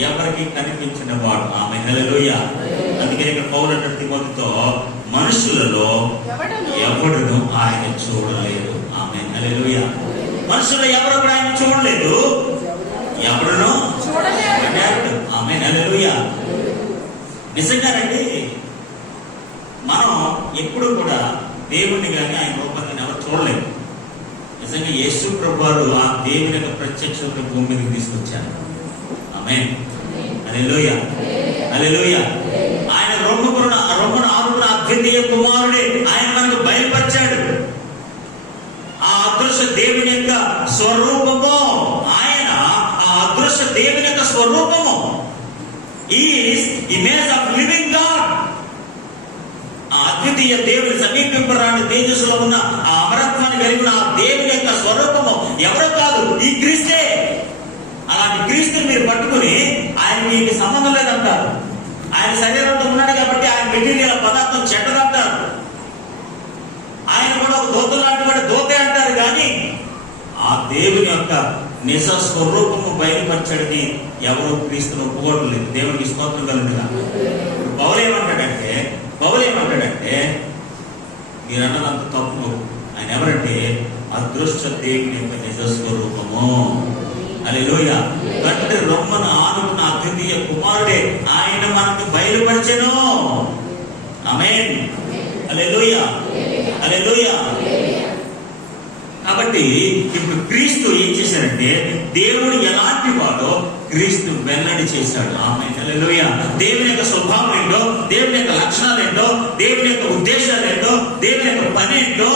ఎవరికి కనిపించిన వాడు. ఆమేన్. హల్లెలూయా. అందుకని ఇక్కడ పౌలు అంటాడు తిమోతితో, మనుషులలో ఎవడును ఆయన చూడలేదు. ఆమేన్. హల్లెలూయా. మనుషులు ఎవరు కూడా ఆయన చూడలేదు, ఎవడును చూడలేడు. ఆమేన్. హల్లెలూయా. నిజంగానండి, మనం ఎప్పుడు కూడా దేవుణ్ణి కానీ ఆయన రూపాన్ని ఎవరు చూడలేదు. నిజంగా యేసు ప్రభువారు ఆ దేవుని యొక్క ప్రత్యక్షతను భూమి మీదకి తీసుకొచ్చారు. ఆమేన్. హల్లెలూయా, హల్లెలూయా. ఆయన రొమ్మును ఆనుకున్న అద్వితీయ కుమారుడే ఆయన మనకు బయలుపరిచాడు. ఆ అదృశ్య దేవుని యొక్క స్వరూపము ఆయన. ఆ అదృశ్య దేవుని యొక్క స్వరూపము is image of living God. ఆ అద్వితీయ దేవుని సమీపింపరాని తేజస్సులో ఉన్న ఆ అమరత్వాన్ని కలిగిన ఆ దేవుని యొక్క స్వరూపము ఎవరో కాదు, ఈ క్రీస్తే. అలాంటి క్రీస్తుని మీరు పట్టుకుని ఆయన మీకు సంబంధం లేదంటారు. ఆయన శరీరంతో ఉన్నాడు కాబట్టి ఆయన మెటీరియల్ పదార్థం చెడ్డదంటారు. ఆయన కూడా ఒక దోత లాంటి వాడు దోతే అంటారు. కానీ ఆ దేవుని యొక్క నిజ స్వరూపము బయలుపరచడిని ఎవరో క్రీస్తుని ఒప్పుకోవడం లేదు. దేవునికి స్తోత్రం కలుగుగా. పౌలు ఏమంటాడంటే మీరు అన్నదంత తప్పు. ఆయన ఎవరంటే అదృష్ట దేవుని యొక్క నిజ స్వరూపము. హల్లెలూయా. తండ్రి రొమ్మను ఆనుకున్న అద్వితీయ కుమారుడే ఆయన మనకు బయలుపరిచెను. ఆమేన్. హల్లెలూయా, హల్లెలూయా. కాబట్టి ఇప్పుడు క్రీస్తు ఏం చేశారంటే దేవుడు ఎలాంటి వాడో క్రీస్తు వెల్లడి చేశాడు. ఆమేన్, హల్లెలూయా. దేవుని యొక్క స్వభావం ఏంటో, దేవుని యొక్క లక్షణాలు ఏంటో, దేవుని యొక్క ఉద్దేశాలు ఏంటో, దేవుని యొక్క పని ఏంటో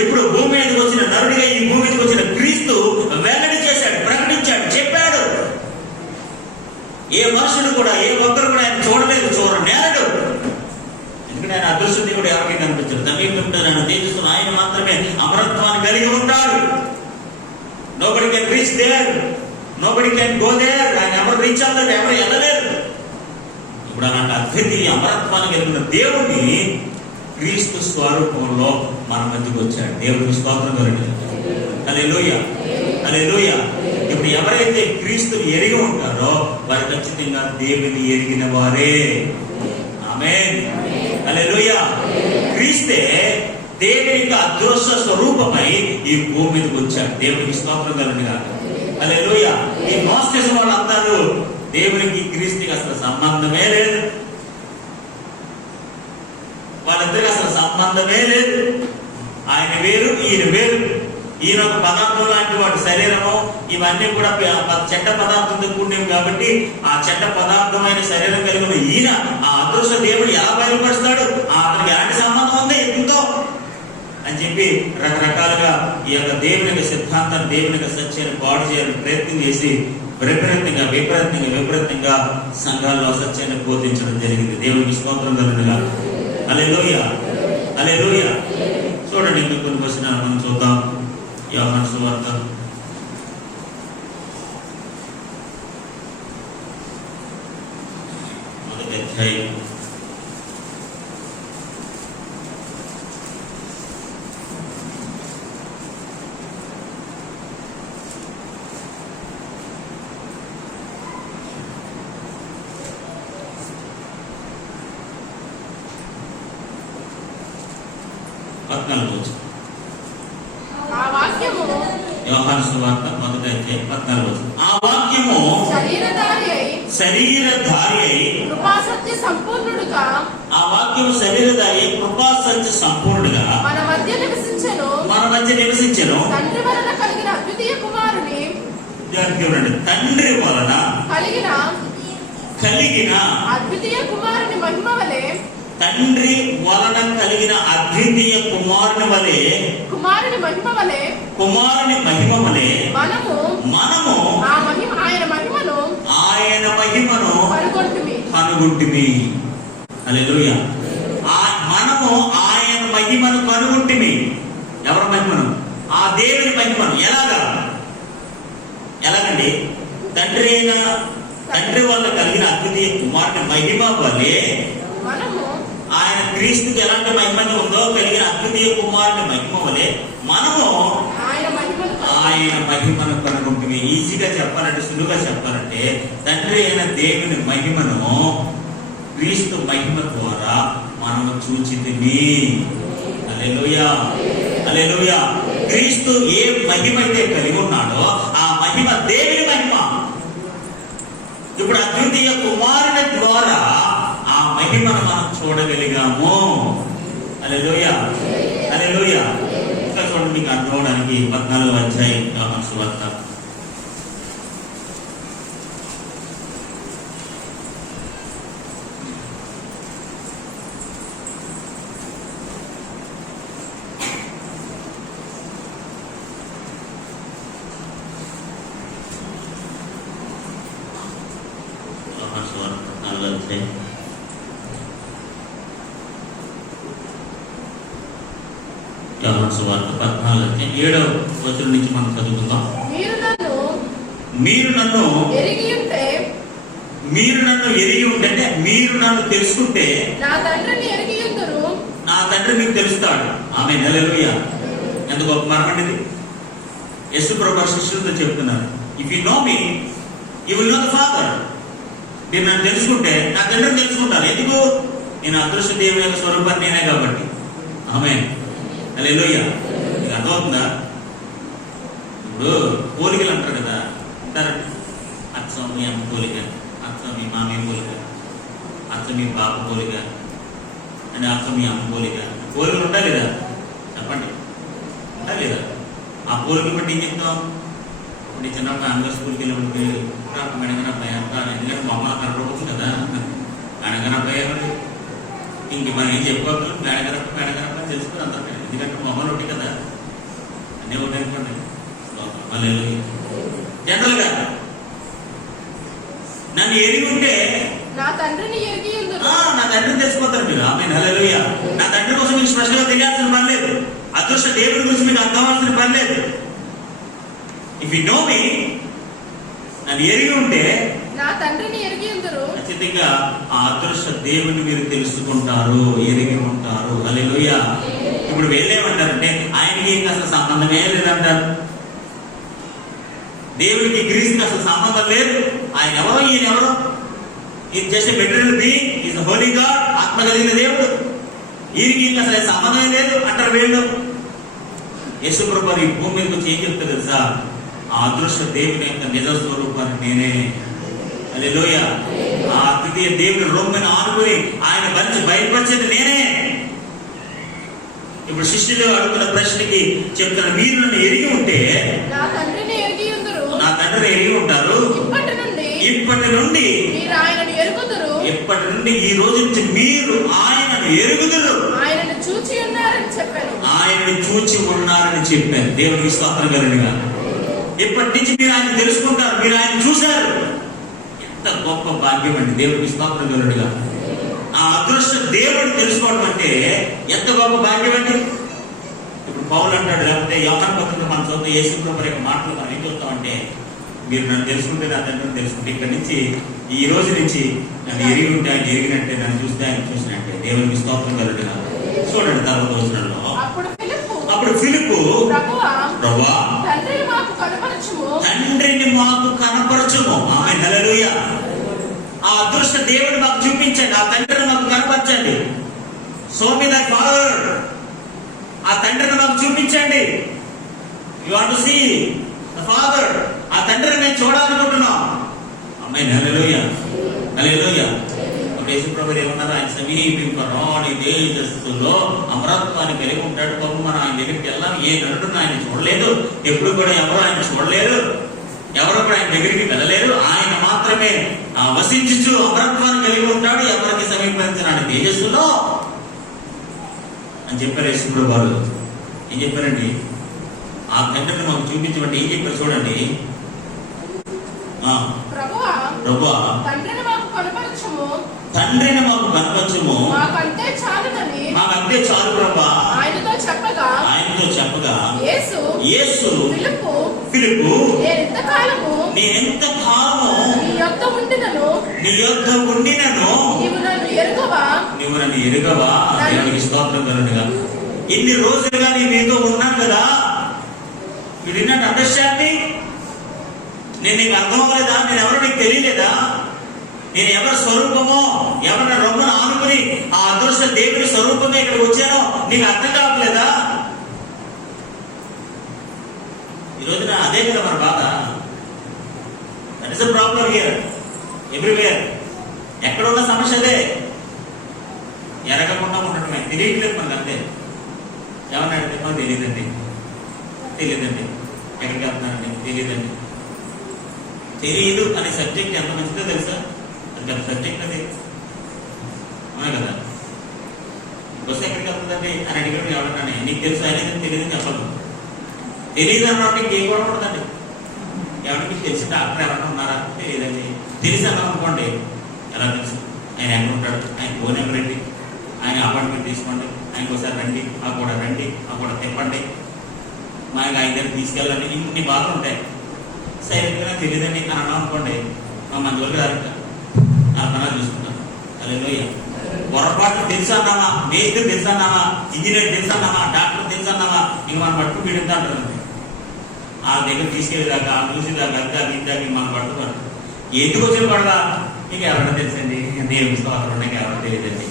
ఇప్పుడు భూమి మీదకి వచ్చిన నరుడిగా ఈ భూమి మీదకి వచ్చిన క్రీస్తు వెల్లడి చేశాడు, ప్రకటించాడు, చెప్పాడు. ఏ మనుషుడు కూడా, ఏ ఒక్కరు కూడా ఆయన చూడలేదు, చూడనేరడు. ఎందుకంటే ఆయన అదృశ్య దేవుడు ఎవరికి కనిపించాడు. సమీపంలో ఆయన తేజస్సును ఆయన మాత్రమే అమరత్వాన్ని కలిగి ఉంటాడు. Nobody can reach there, nobody can go there. ఆయన ఎవరు రీచ్ అవ్వలేదు, ఎవరు వెళ్ళలేరు. ఇప్పుడు అలాంటి అద్వితీయ అమరత్వాన్ని కలిగిన దేవుడిని క్రీస్తు స్వరూపంలో మన మధ్యకు వచ్చాడు. దేవుడికి స్తోత్రం కలుగును. హల్లెలూయా, హల్లెలూయా. ఇప్పుడు ఎవరైతే క్రీస్తుని ఎరిగి ఉంటారో వారు ఖచ్చితంగా దేవుని ఎరిగిన వారే. ఆమేన్, హల్లెలూయా. క్రీస్తే దేవుని యొక్క అదృశ్య స్వరూపమై ఈ భూమి మీదకి వచ్చాడు. దేవునికి స్తోత్రం కలుగును గాక. హల్లెలూయా. ఈ మోసం చేసిన వాళ్ళందరూ దేవునికి క్రీస్తుకి అసలు సంబంధమే లేదు. వాళ్ళిద్దరికి అసలు సంబంధమే లేదు. ఆయన వేరు, ఈయన వేరు. ఈయన ఒక పదార్థం లాంటి వాడు, శరీరము ఇవన్నీ కూడా చెడ్డ పదార్థంతో కూడినవి కాబట్టి ఆ చెడ్డ పదార్థమైన శరీరం కలిగిన ఈయన ఆ అదృశ్య దేవుడు ఎలా బయలుపరుస్తాడు, అతనికి ఎలాంటి సంబంధం ఉంది ఎంతో అని చెప్పి రకరకాలుగా ఈ యొక్క దేవుని యొక్క సిద్ధాంతాన్ని, దేవుని యొక్క సత్యాన్ని పాడు చేయాలని ప్రయత్నం చేసి విపరీతంగా సంఘాల్లో సత్యాన్ని బోధించడం జరిగింది. దేవునికి స్తోత్రం కలుగునుగా. హల్లెలూయా, హల్లెలూయా. చూడండి, ఇంకా కొన్ని వచనాలు మనం చూద్దాం. యోహాను సువార్త 1వ అధ్యాయం 14వ వచనం. యోహాను సువార్త 1వ అధ్యాయం 14వ వచనం. ఆ వాక్యము శరీరధారి అయి కృపాసత్య సంపూర్ణుడుగా, ఆ వాక్యము శరీరధారి అయి కృపాసత్య సంపూర్ణుడుగా మన మధ్య నివసించెను. తండ్రి వలన కలిగిన అద్వితీయ కుమారుని, తండ్రి వలన కలిగిన అద్వితీయ కుమారుని మహిమ వలె, తండ్రి వలన కలిగిన అద్వితీయ కుమారుని మహిమ వలె మనము ఆయన మహిమను కనుగొంటిమి. హల్లెలూయా. మనము ఆయన మహిమను కనుగొంటిమి. ఎవరి మహిమను? ఆ దేవుని మహిమను. ఎలాగండి? తండ్రి వల్ల కలిగిన అద్వితీయ కుమారుని మహిమ వలె ఆయన క్రీస్తుకి ఎలాంటి మహిమ ఉందో కలిగిన అద్వితీయ కుమారుని మహిమ వలె మనము ఆయన మహిమను కనుగొంటుంది. ఈజీగా చెప్పాలంటే, సులువుగా చెప్పాలంటే, తండ్రి అయిన దేవుని మహిమను క్రీస్తు మహిమ ద్వారా మనము చూచితిమి. హల్లెలూయా, హల్లెలూయా. క్రీస్తు ఏ మహిమ అయితే కలిగి ఉన్నాడో ఆ మహిమ దేవుని మహిమ. ఇప్పుడు అద్వితీయ కుమారుని ద్వారా ఆ మహిమను మనం చూడగలిగాము. హల్లెలూయా, హల్లెలూయా. ఇంకా చూడండి, మీకు అర్థం అవడానికి 14వ అధ్యాయం యోహాను సువార్త 14వ అధ్యాయం 7వ వచనం నుంచి మనం చదువుకుందాం. మీరు నన్ను ఎరిగి ఉంటే, మీరు నన్ను తెలుసుకుంటే నా తండ్రి మీకు తెలుస్తాడు. ఆమేన్, హల్లెలూయా. ఎంత గొప్ప మాట ఇది. యేసు ప్రభువు శిష్యులతో చెప్తున్నారు, if you know me you will know the father. మీరు నన్ను తెలుసుకుంటే నా తండ్రిని తెలుసుకుంటారు. ఎందుకు? నేను అదృశ్య దేవుని యొక్క స్వరూపాన్ని నేనే కాబట్టి. ఆమేన్, హల్లెలూయా. మీకు అర్థమవుతుందా? ఇప్పుడు పోలికలు అంటారు కదా, అచ్చం మీ అమ్మ పోలిక, అచ్చం మీ మామయ్య పోలిక, అచ్చం మీ బాబు పోలిక, అంటే అచ్చం మీ అమ్మ పోలిక. పోలికలు ఉంటాయి లేదా? చెప్పండి, ఉంటాయి లేదా? ఆ పోలిక బట్టి ఏం చెప్తాం? అంటే చిన్నప్పుడు ఆంధ్ర స్కూల్కి వెళ్ళినప్పుడు మెడగనబ్బాయి అంట ఎందుకంటే బొమ్మ కనపడవచ్చు కదా, మెడగనబ్బాయి ఇంక మనం ఏం చెప్పుకోవచ్చు, మెడగనబ్బాయి తెలుసుకుని అందరూ, ఎందుకంటే బొమ్మలు ఒకటి కదా, అన్నీ ఒకటి అనుకోండి. జనరల్గా నన్ను ఎరిగి ఉంటే నా తండ్రిని ఎరిగి ఉందురు. నా తండ్రిని తెలిసిపోతారు మీరు. ఆమె హల్లెలూయా. నా తండ్రి కోసం మీకు స్పెషల్గా తెలియాల్సిన పని లేదు, అదృష్ట దేవుడి గురించి మీకు అర్థం అవ్వాల్సిన పని లేదు. ఇఫ్ యు నో మీ, నన్ను ఎరిగి ఉంటే నా తండ్రిని ఎరిగి ఉందురు. ఖచ్చితంగా ఆ అదృష్ట దేవుడిని మీరు తెలుసుకుంటారు, ఎరిగి ఉంటారు. హల్లెలూయా. ఇప్పుడు వెళ్ళేమంటారంటే ఆయనకి ఇంకా అసలు సంబంధమే లేదంటారు. దేవుడికి గ్రీస్కి అసలు సంబంధం లేదు. ఆయన ఎవరో ఈయన ఎవరో, ఇది just material being, is Holi God, ఆత్మ కలిగిన దేవుడు, ఈయనకి ఇంకా అసలు సంబంధం లేదు అంటారు వీళ్ళు. యేసు ప్రభువు ఈ భూమి మీదకి వచ్చి ఏం చెప్తారు తెలుసా? ఆ అదృష్ట దేవుని యొక్క నిజ స్వరూపాన్ని నేనే. హల్లెలూయా. ఆ ద్వితీయ దేవుని రొమ్ముని ఆనుకుని ఆయన బయలుపరిచేది నేనే. ఇప్పుడు శిష్యులు అడుగుతున్న ప్రశ్నకి చెప్తున్న మీరు నన్ను ఎరిగి ఉంటే నా తండ్రిని ఎరిగి ఉందురు. నా తండ్రిని ఎరిగి ఉంటారు. ఇప్పటి నుండి మీరు ఆయనను ఎరుగుదురు. ఇప్పటి నుండి ఈ రోజు నుంచి మీరు ఆయనను ఎరుగుదురు. ఆయనను చూచి ఉన్నారని చెప్పాను. ఆయనను చూచి ఉన్నారని చెప్పాను. దేవునికి స్తోత్రం కలుగునుగా. ఇప్పటి నుంచి మీరు ఆయన తెలుసుకుంటారు, మీరు ఆయన చూశారు. ఎంత గొప్ప భాగ్యం అండి. దేవునికి స్తోత్రం కలుగునుగా. ఆ అదృష్ట దేవుడు తెలుసుకోవడం అంటే ఎంత గొప్ప భాగ్యం అండి. ఇప్పుడు పౌలు అంటాడు, లేకపోతే యోహాను పత్రిక మన చదువుతూ యేసు ప్రభువు యొక్క మాటలు మనం ఏం చూస్తామంటే, మీరు నన్ను తెలుసుకుంటే నా తండ్రిని తెలుసుకుంటే, ఇక్కడి నుంచి ఈ రోజు నుంచి నన్ను ఎరిగి ఉంటే ఆయన ఎరిగినట్టే, నన్ను చూస్తే ఆయన చూసినట్టే. దేవునికి స్తోత్రం కలుగునుగా. చూడండి తర్వాత వచనంలో, అప్పుడు ఫిలిప్పు ప్రభువా తండ్రిని మాకు కనపరచుము. ఆమేన్. హల్లెలూయా. ఆ అదృష్ట దేవుడు మాకు చూపించండి, ఆ తండ్రిని మాకు కనపరచండి. Show me the father. ఆ తండ్రిని మాకు చూపించండి. You want to see the father. ఆ తండ్రిని మేము చూడాలనుకుంటున్నాం. ఆమేన్. హల్లెలూయా. హల్లెలూయా. యేసు ప్రభువు ఏమన్నారు? ఆయన సమీపింపరాని తేజస్సులో అమరత్వాన్ని కలిగి ఉంటాడు. పాపం మనం ఆయన దగ్గరికి వెళ్ళాం, ఏ నరుడును ఆయన చూడలేదు, ఎప్పుడు కూడా ఎవరు ఆయన చూడలేరు, ఎవరు కూడా ఆయన దగ్గరికి వెళ్ళలేరు. ఆయన మాత్రమే వసించు అమరత్వాన్ని కలిగి ఉంటాడు, ఎవరికి సమీపించినాడు తేజస్సులో అని చెప్పారు యేసు ప్రభువు వారు. ఏం చెప్పారండి? ఆ తండ్రిని మాకు చూపించమంటే ఏం చెప్పారు చూడండి. ప్రభువా తండ్రిని మాకు కనపరచుము, మాకంతే చాలు ప్రభువా ఆయనతో చెప్పగా యేసు ఫిలిప్పు నేనెంత కాలము నీ యొద్ద ఉండినను నీవు నన్ను ఎరుగవా. దేవునికి స్తోత్రం కలుగునుగా. ఇన్ని రోజులుగా నీ మీతో ఉన్నాను కదా, యు డి నాట్ అండర్స్టాండ్ మీ. నేను నీకు అర్థం అవ్వలేదా? నేను ఎవరో నీకు తెలియలేదా? నేను ఎవరి స్వరూపమో, ఎవరి రొమ్మను ఆనుకుని ఆ అదృష్ట దేవుడి స్వరూపంగా ఇక్కడికి వచ్చానో నీకు అర్థం కావట్లేదా? ఈ రోజున అదే కదా మన బాధ. That is the problem here everywhere. ఎక్కడున్న సమస్య అదే. ఎరగకుండా ఉండటమే, తెలియట్లేదు మనకు. అంతే. ఎవరిని అడిగితే మనకు తెలియదండి. ఎక్కడికి వెళ్తున్నారండి? తెలియదండి. తెలియదు అనే సబ్జెక్ట్ ఎంత మంచిదో తెలుసా? అది పెద్ద సబ్జెక్ట్ అది, అవునా కదా? బస్సు ఎక్కడికి వెళ్తుందండి అని అడిగాడు ఎవడన్నా, నీకు తెలుసు అనేది తెలియదని చెప్పాలి. తెలియదు అన్నమాట ఇంకేం కూడా ఉండదండి. ఎవరికి తెలిసి డాక్టర్ ఎవరైనా ఉన్నారా? తెలియదండి. తెలిసి అన్నాం అనుకోండి, ఎలా తెలుసు? ఆయన ఎక్కడ ఉంటాడు, ఆయన ఫోన్ నెంబర్ రండి, ఆయన అపాయింట్మెంట్ తీసుకోండి, ఆయనకు ఒకసారి రండి, ఆ కూడా తిప్పండి, మా ఆయన దగ్గర తీసుకెళ్ళండి. ఇన్ని బాధలు ఉంటాయి. సైలెంట్గా తెలియదండి అని అన్నాం అనుకోండి, మా మందులు గారు ఆ పనాలు చూసుకుంటాం. హల్లెలూయా. పొరపాటు తెలుసు అన్నామా, మేస్త్రి తెలుసు అన్నామా, ఇంజనీర్ తెలుసు అన్నామా, డాక్టర్ తెలుసు అన్నామా, ఇంక మనం పట్టుకు వీడుతా అంటారు. ఆ దగ్గర తీసుకెళ్ళేదాకా, ఆ చూసేదాకా, ఇందాక మనం పట్టుకున్నాం. ఎందుకు వచ్చిన పడదా? మీకు ఎవరైనా తెలుసండి, దేవుని స్తోత్రం నాకు ఎవరైనా తెలియదండి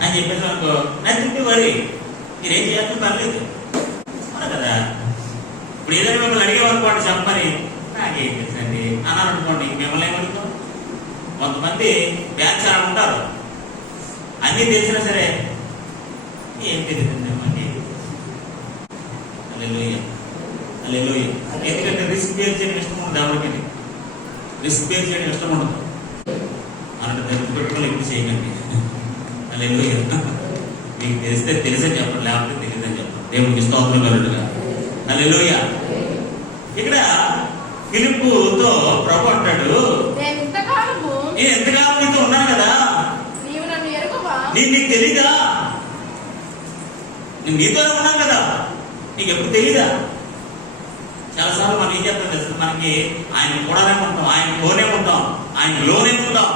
అని చెప్పేసి అనుకో, నథింగ్ వరీ, మీరేం చేయాల్సిన పర్లేదు కదా. ఇప్పుడు ఏదైనా మిమ్మల్ని అడిగేమనుకోండి, చెప్పని నాకేం తెలుసండి అన్నారు అనుకోండి, మిమ్మల్ని ఏమడుగుతాం? కొంతమంది బ్యాచ్ అలా ఉంటారు, అన్నీ తెలిసినా సరే ఏం తెలియదండి మాకు. హల్లెలూయా. హల్లెలూయా. ఎందుకంటే రిస్క్ బేర్ చేయడం ఇష్టం ఉండదు ఎవరికి, రిస్క్ బేర్ చేయడం ఇష్టం ఉండదు. అలాంటి దగ్గర పెట్టుకోవాలి, ఎక్కువ చేయకండి. హల్లెలూయా. మీకు తెలిస్తే తెలిసని చెప్పండి, లేకపోతే తెలియదని చెప్పండి. దేవునికి స్తోత్రం కలుగుగా. హల్లెలూయా. ఇక్కడ ఫిలిప్పుతో ప్రభు అంటాడు, నేను ఎంతకాలం నీతో ఉన్నాను కదా, నీకు తెలీదా, నేను నీతోనే ఉన్నాను కదా, నీకు ఎప్పుడు తెలీదా? చాలాసార్లు మనం ఏం చేస్తాం తెలుసు, మనకి ఆయన కూడానే ఉంటాం, ఆయన లోనే ఉంటాం, ఆయన లోనే ఉంటాం.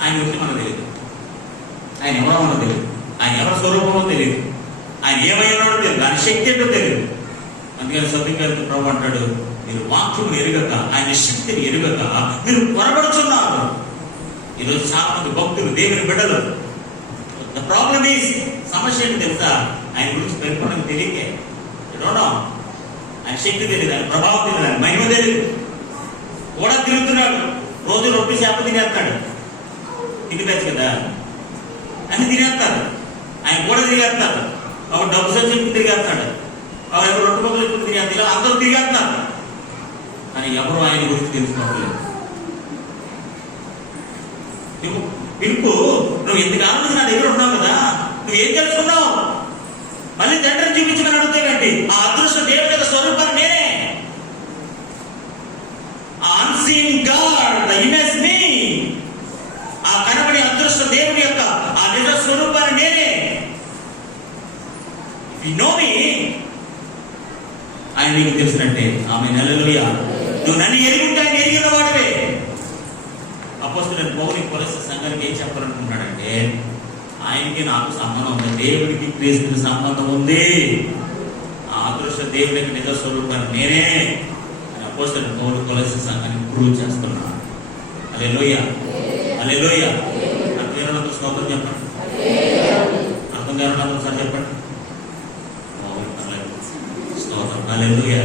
ఆయన గురించి మనకు తెలియదు, ఆయన ఎవరో మనకు తెలియదు, ఆయన ఎవరి స్వరూపమో తెలియదు, ఆయన ఏమైనాడో తెలియదు, ఆయన శక్తి ఏంటో తెలియదు. అందుకని సత్యకారితో ప్రభు అంటాడు, మీరు వాక్యమును ఎరుగక, ఆయన శక్తిని ఎరుగక మీరు పొరబడుచున్నారు. ఈరోజు చాలా మంది భక్తులు, దేవుని బిడ్డలు, ద ప్రాబ్లమ్ ఈజ్, సమస్య ఏంటి తెలుసా, ఆయన గురించి పరిపూర్ణంగా తెలియకే. ఆయన శక్తి తెలియదు, ఆయన ప్రభావం తెలియదు, ఆయన మహిమ తెలియదు. కూడా తిరుగుతున్నాడు, రోజు రొట్టి చేప తినేస్తాడు, తినిపచ్చు కదా, అన్ని తినేస్తాడు. ఆయన కూడా తిరిగేస్తాడు, ఒక డబ్బు సంచి తిరిగేస్తాడు, ఎవరు రొట్టె మొక్కలు ఎప్పుడు తిరిగేస్తారు, అందరూ తిరిగేస్తున్నారు. కానీ ఎవరు ఆయన గురించి తెలుసుకోవట్లేదు. పిలుపు, నువ్వు ఎంతకాలం నా దగ్గర ఉన్నావు కదా, నువ్వేం తెలుసుకున్నావు? మళ్ళీ తండ్రిని చూపించమని అడుగుతాయండి. ఆ అదృష్ట దేవుని యొక్క స్వరూపాన్ని నేనే, అన్సీన్ గాడ్, ద ఇమేజ్ మీ, ఆ కనబడి అదృష్ట దేవుని యొక్క ఆ నిజ స్వరూపాన్ని నేనే. యు నో మీ, ఆయన నీకు తెలిసినట్టే. ఆమె హల్లెలూయా. నువ్వు నన్ను ఎరిగి ఉంటే ఆయన ఎరిగిన వాడివే. అపోస్తలుడైన పౌలు కొలస్సీ సంఘానికి ఏం చెప్పాలనుకుంటున్నాడంటే, ఆయనకి నాకు సంబంధం ఉంది, దేవుడికి క్రీస్తుకి సంబంధం ఉంది, ఆ అదృష్ట దేవుడి యొక్క నిజ స్వరూపాన్ని నేనే అని అపోస్తలుడైన పౌలు కొలస్సీ సంఘానికి ప్రూవ్ చేస్తున్నాడు. హల్లెలూయా, హల్లెలూయా. అర్థం స్తోత్రం చెప్పండి, అర్థం కారణాలు సార్ చెప్పండి. స్తోత్రం. హల్లెలూయా,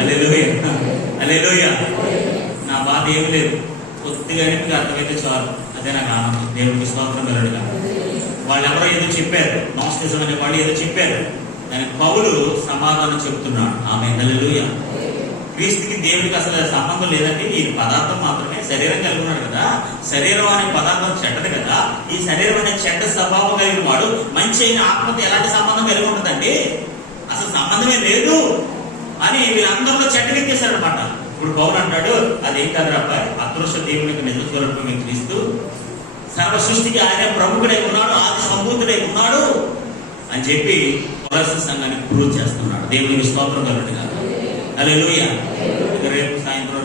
హల్లెలూయా, హల్లెలూయా. నా బాధ ఏమి లేదు, కొద్దిగా మీకు అర్థమైతే చాలు, అదే నాకు ఆనందం. దేవుడికి స్తోత్రం కలుగుగా. వాళ్ళు ఎవరో ఏదో చెప్పారు, నాస్టిజం అనే వాళ్ళు ఏదో చెప్పారు, దానికి పౌలు సమాధానం చెప్తున్నాడు. ఆమె హల్లెలూయా. క్రీస్తుకి దేవుడికి అసలు సంబంధం లేదంటే ఈ పదార్థం మాత్రమే, శరీరం కలిగి ఉన్నాడు కదా, శరీరం అనే పదార్థం చెడ్డది కదా, ఈ శరీరం అనే చెడ్డ స్వభావం కలిగిన వాడు మంచి అయిన ఆత్మతో ఎలాంటి సంబంధం కలిగి ఉంటుందండి, అసలు సంబంధమే లేదు అని వీళ్ళందరిలో చెడ్డగెత్తేశారనమాట. ఇప్పుడు పౌలు అంటాడు, అదేం కాదురా అబ్బాయి, అదృష్ట దేవునికి నిజ స్వరూపం క్రీస్తు, సర్వ సృష్టికి ఆయన ప్రముఖుడై ఉన్నాడు, ఆది సంభూతుడై ఉన్నాడు అని చెప్పి కొలస్సీ సంఘానికి ప్రూవ్ చేస్తున్నాడు. దేవునికి స్తోత్రం కలుగుగా. హల్లెలూయా. రేపు సాయంత్రం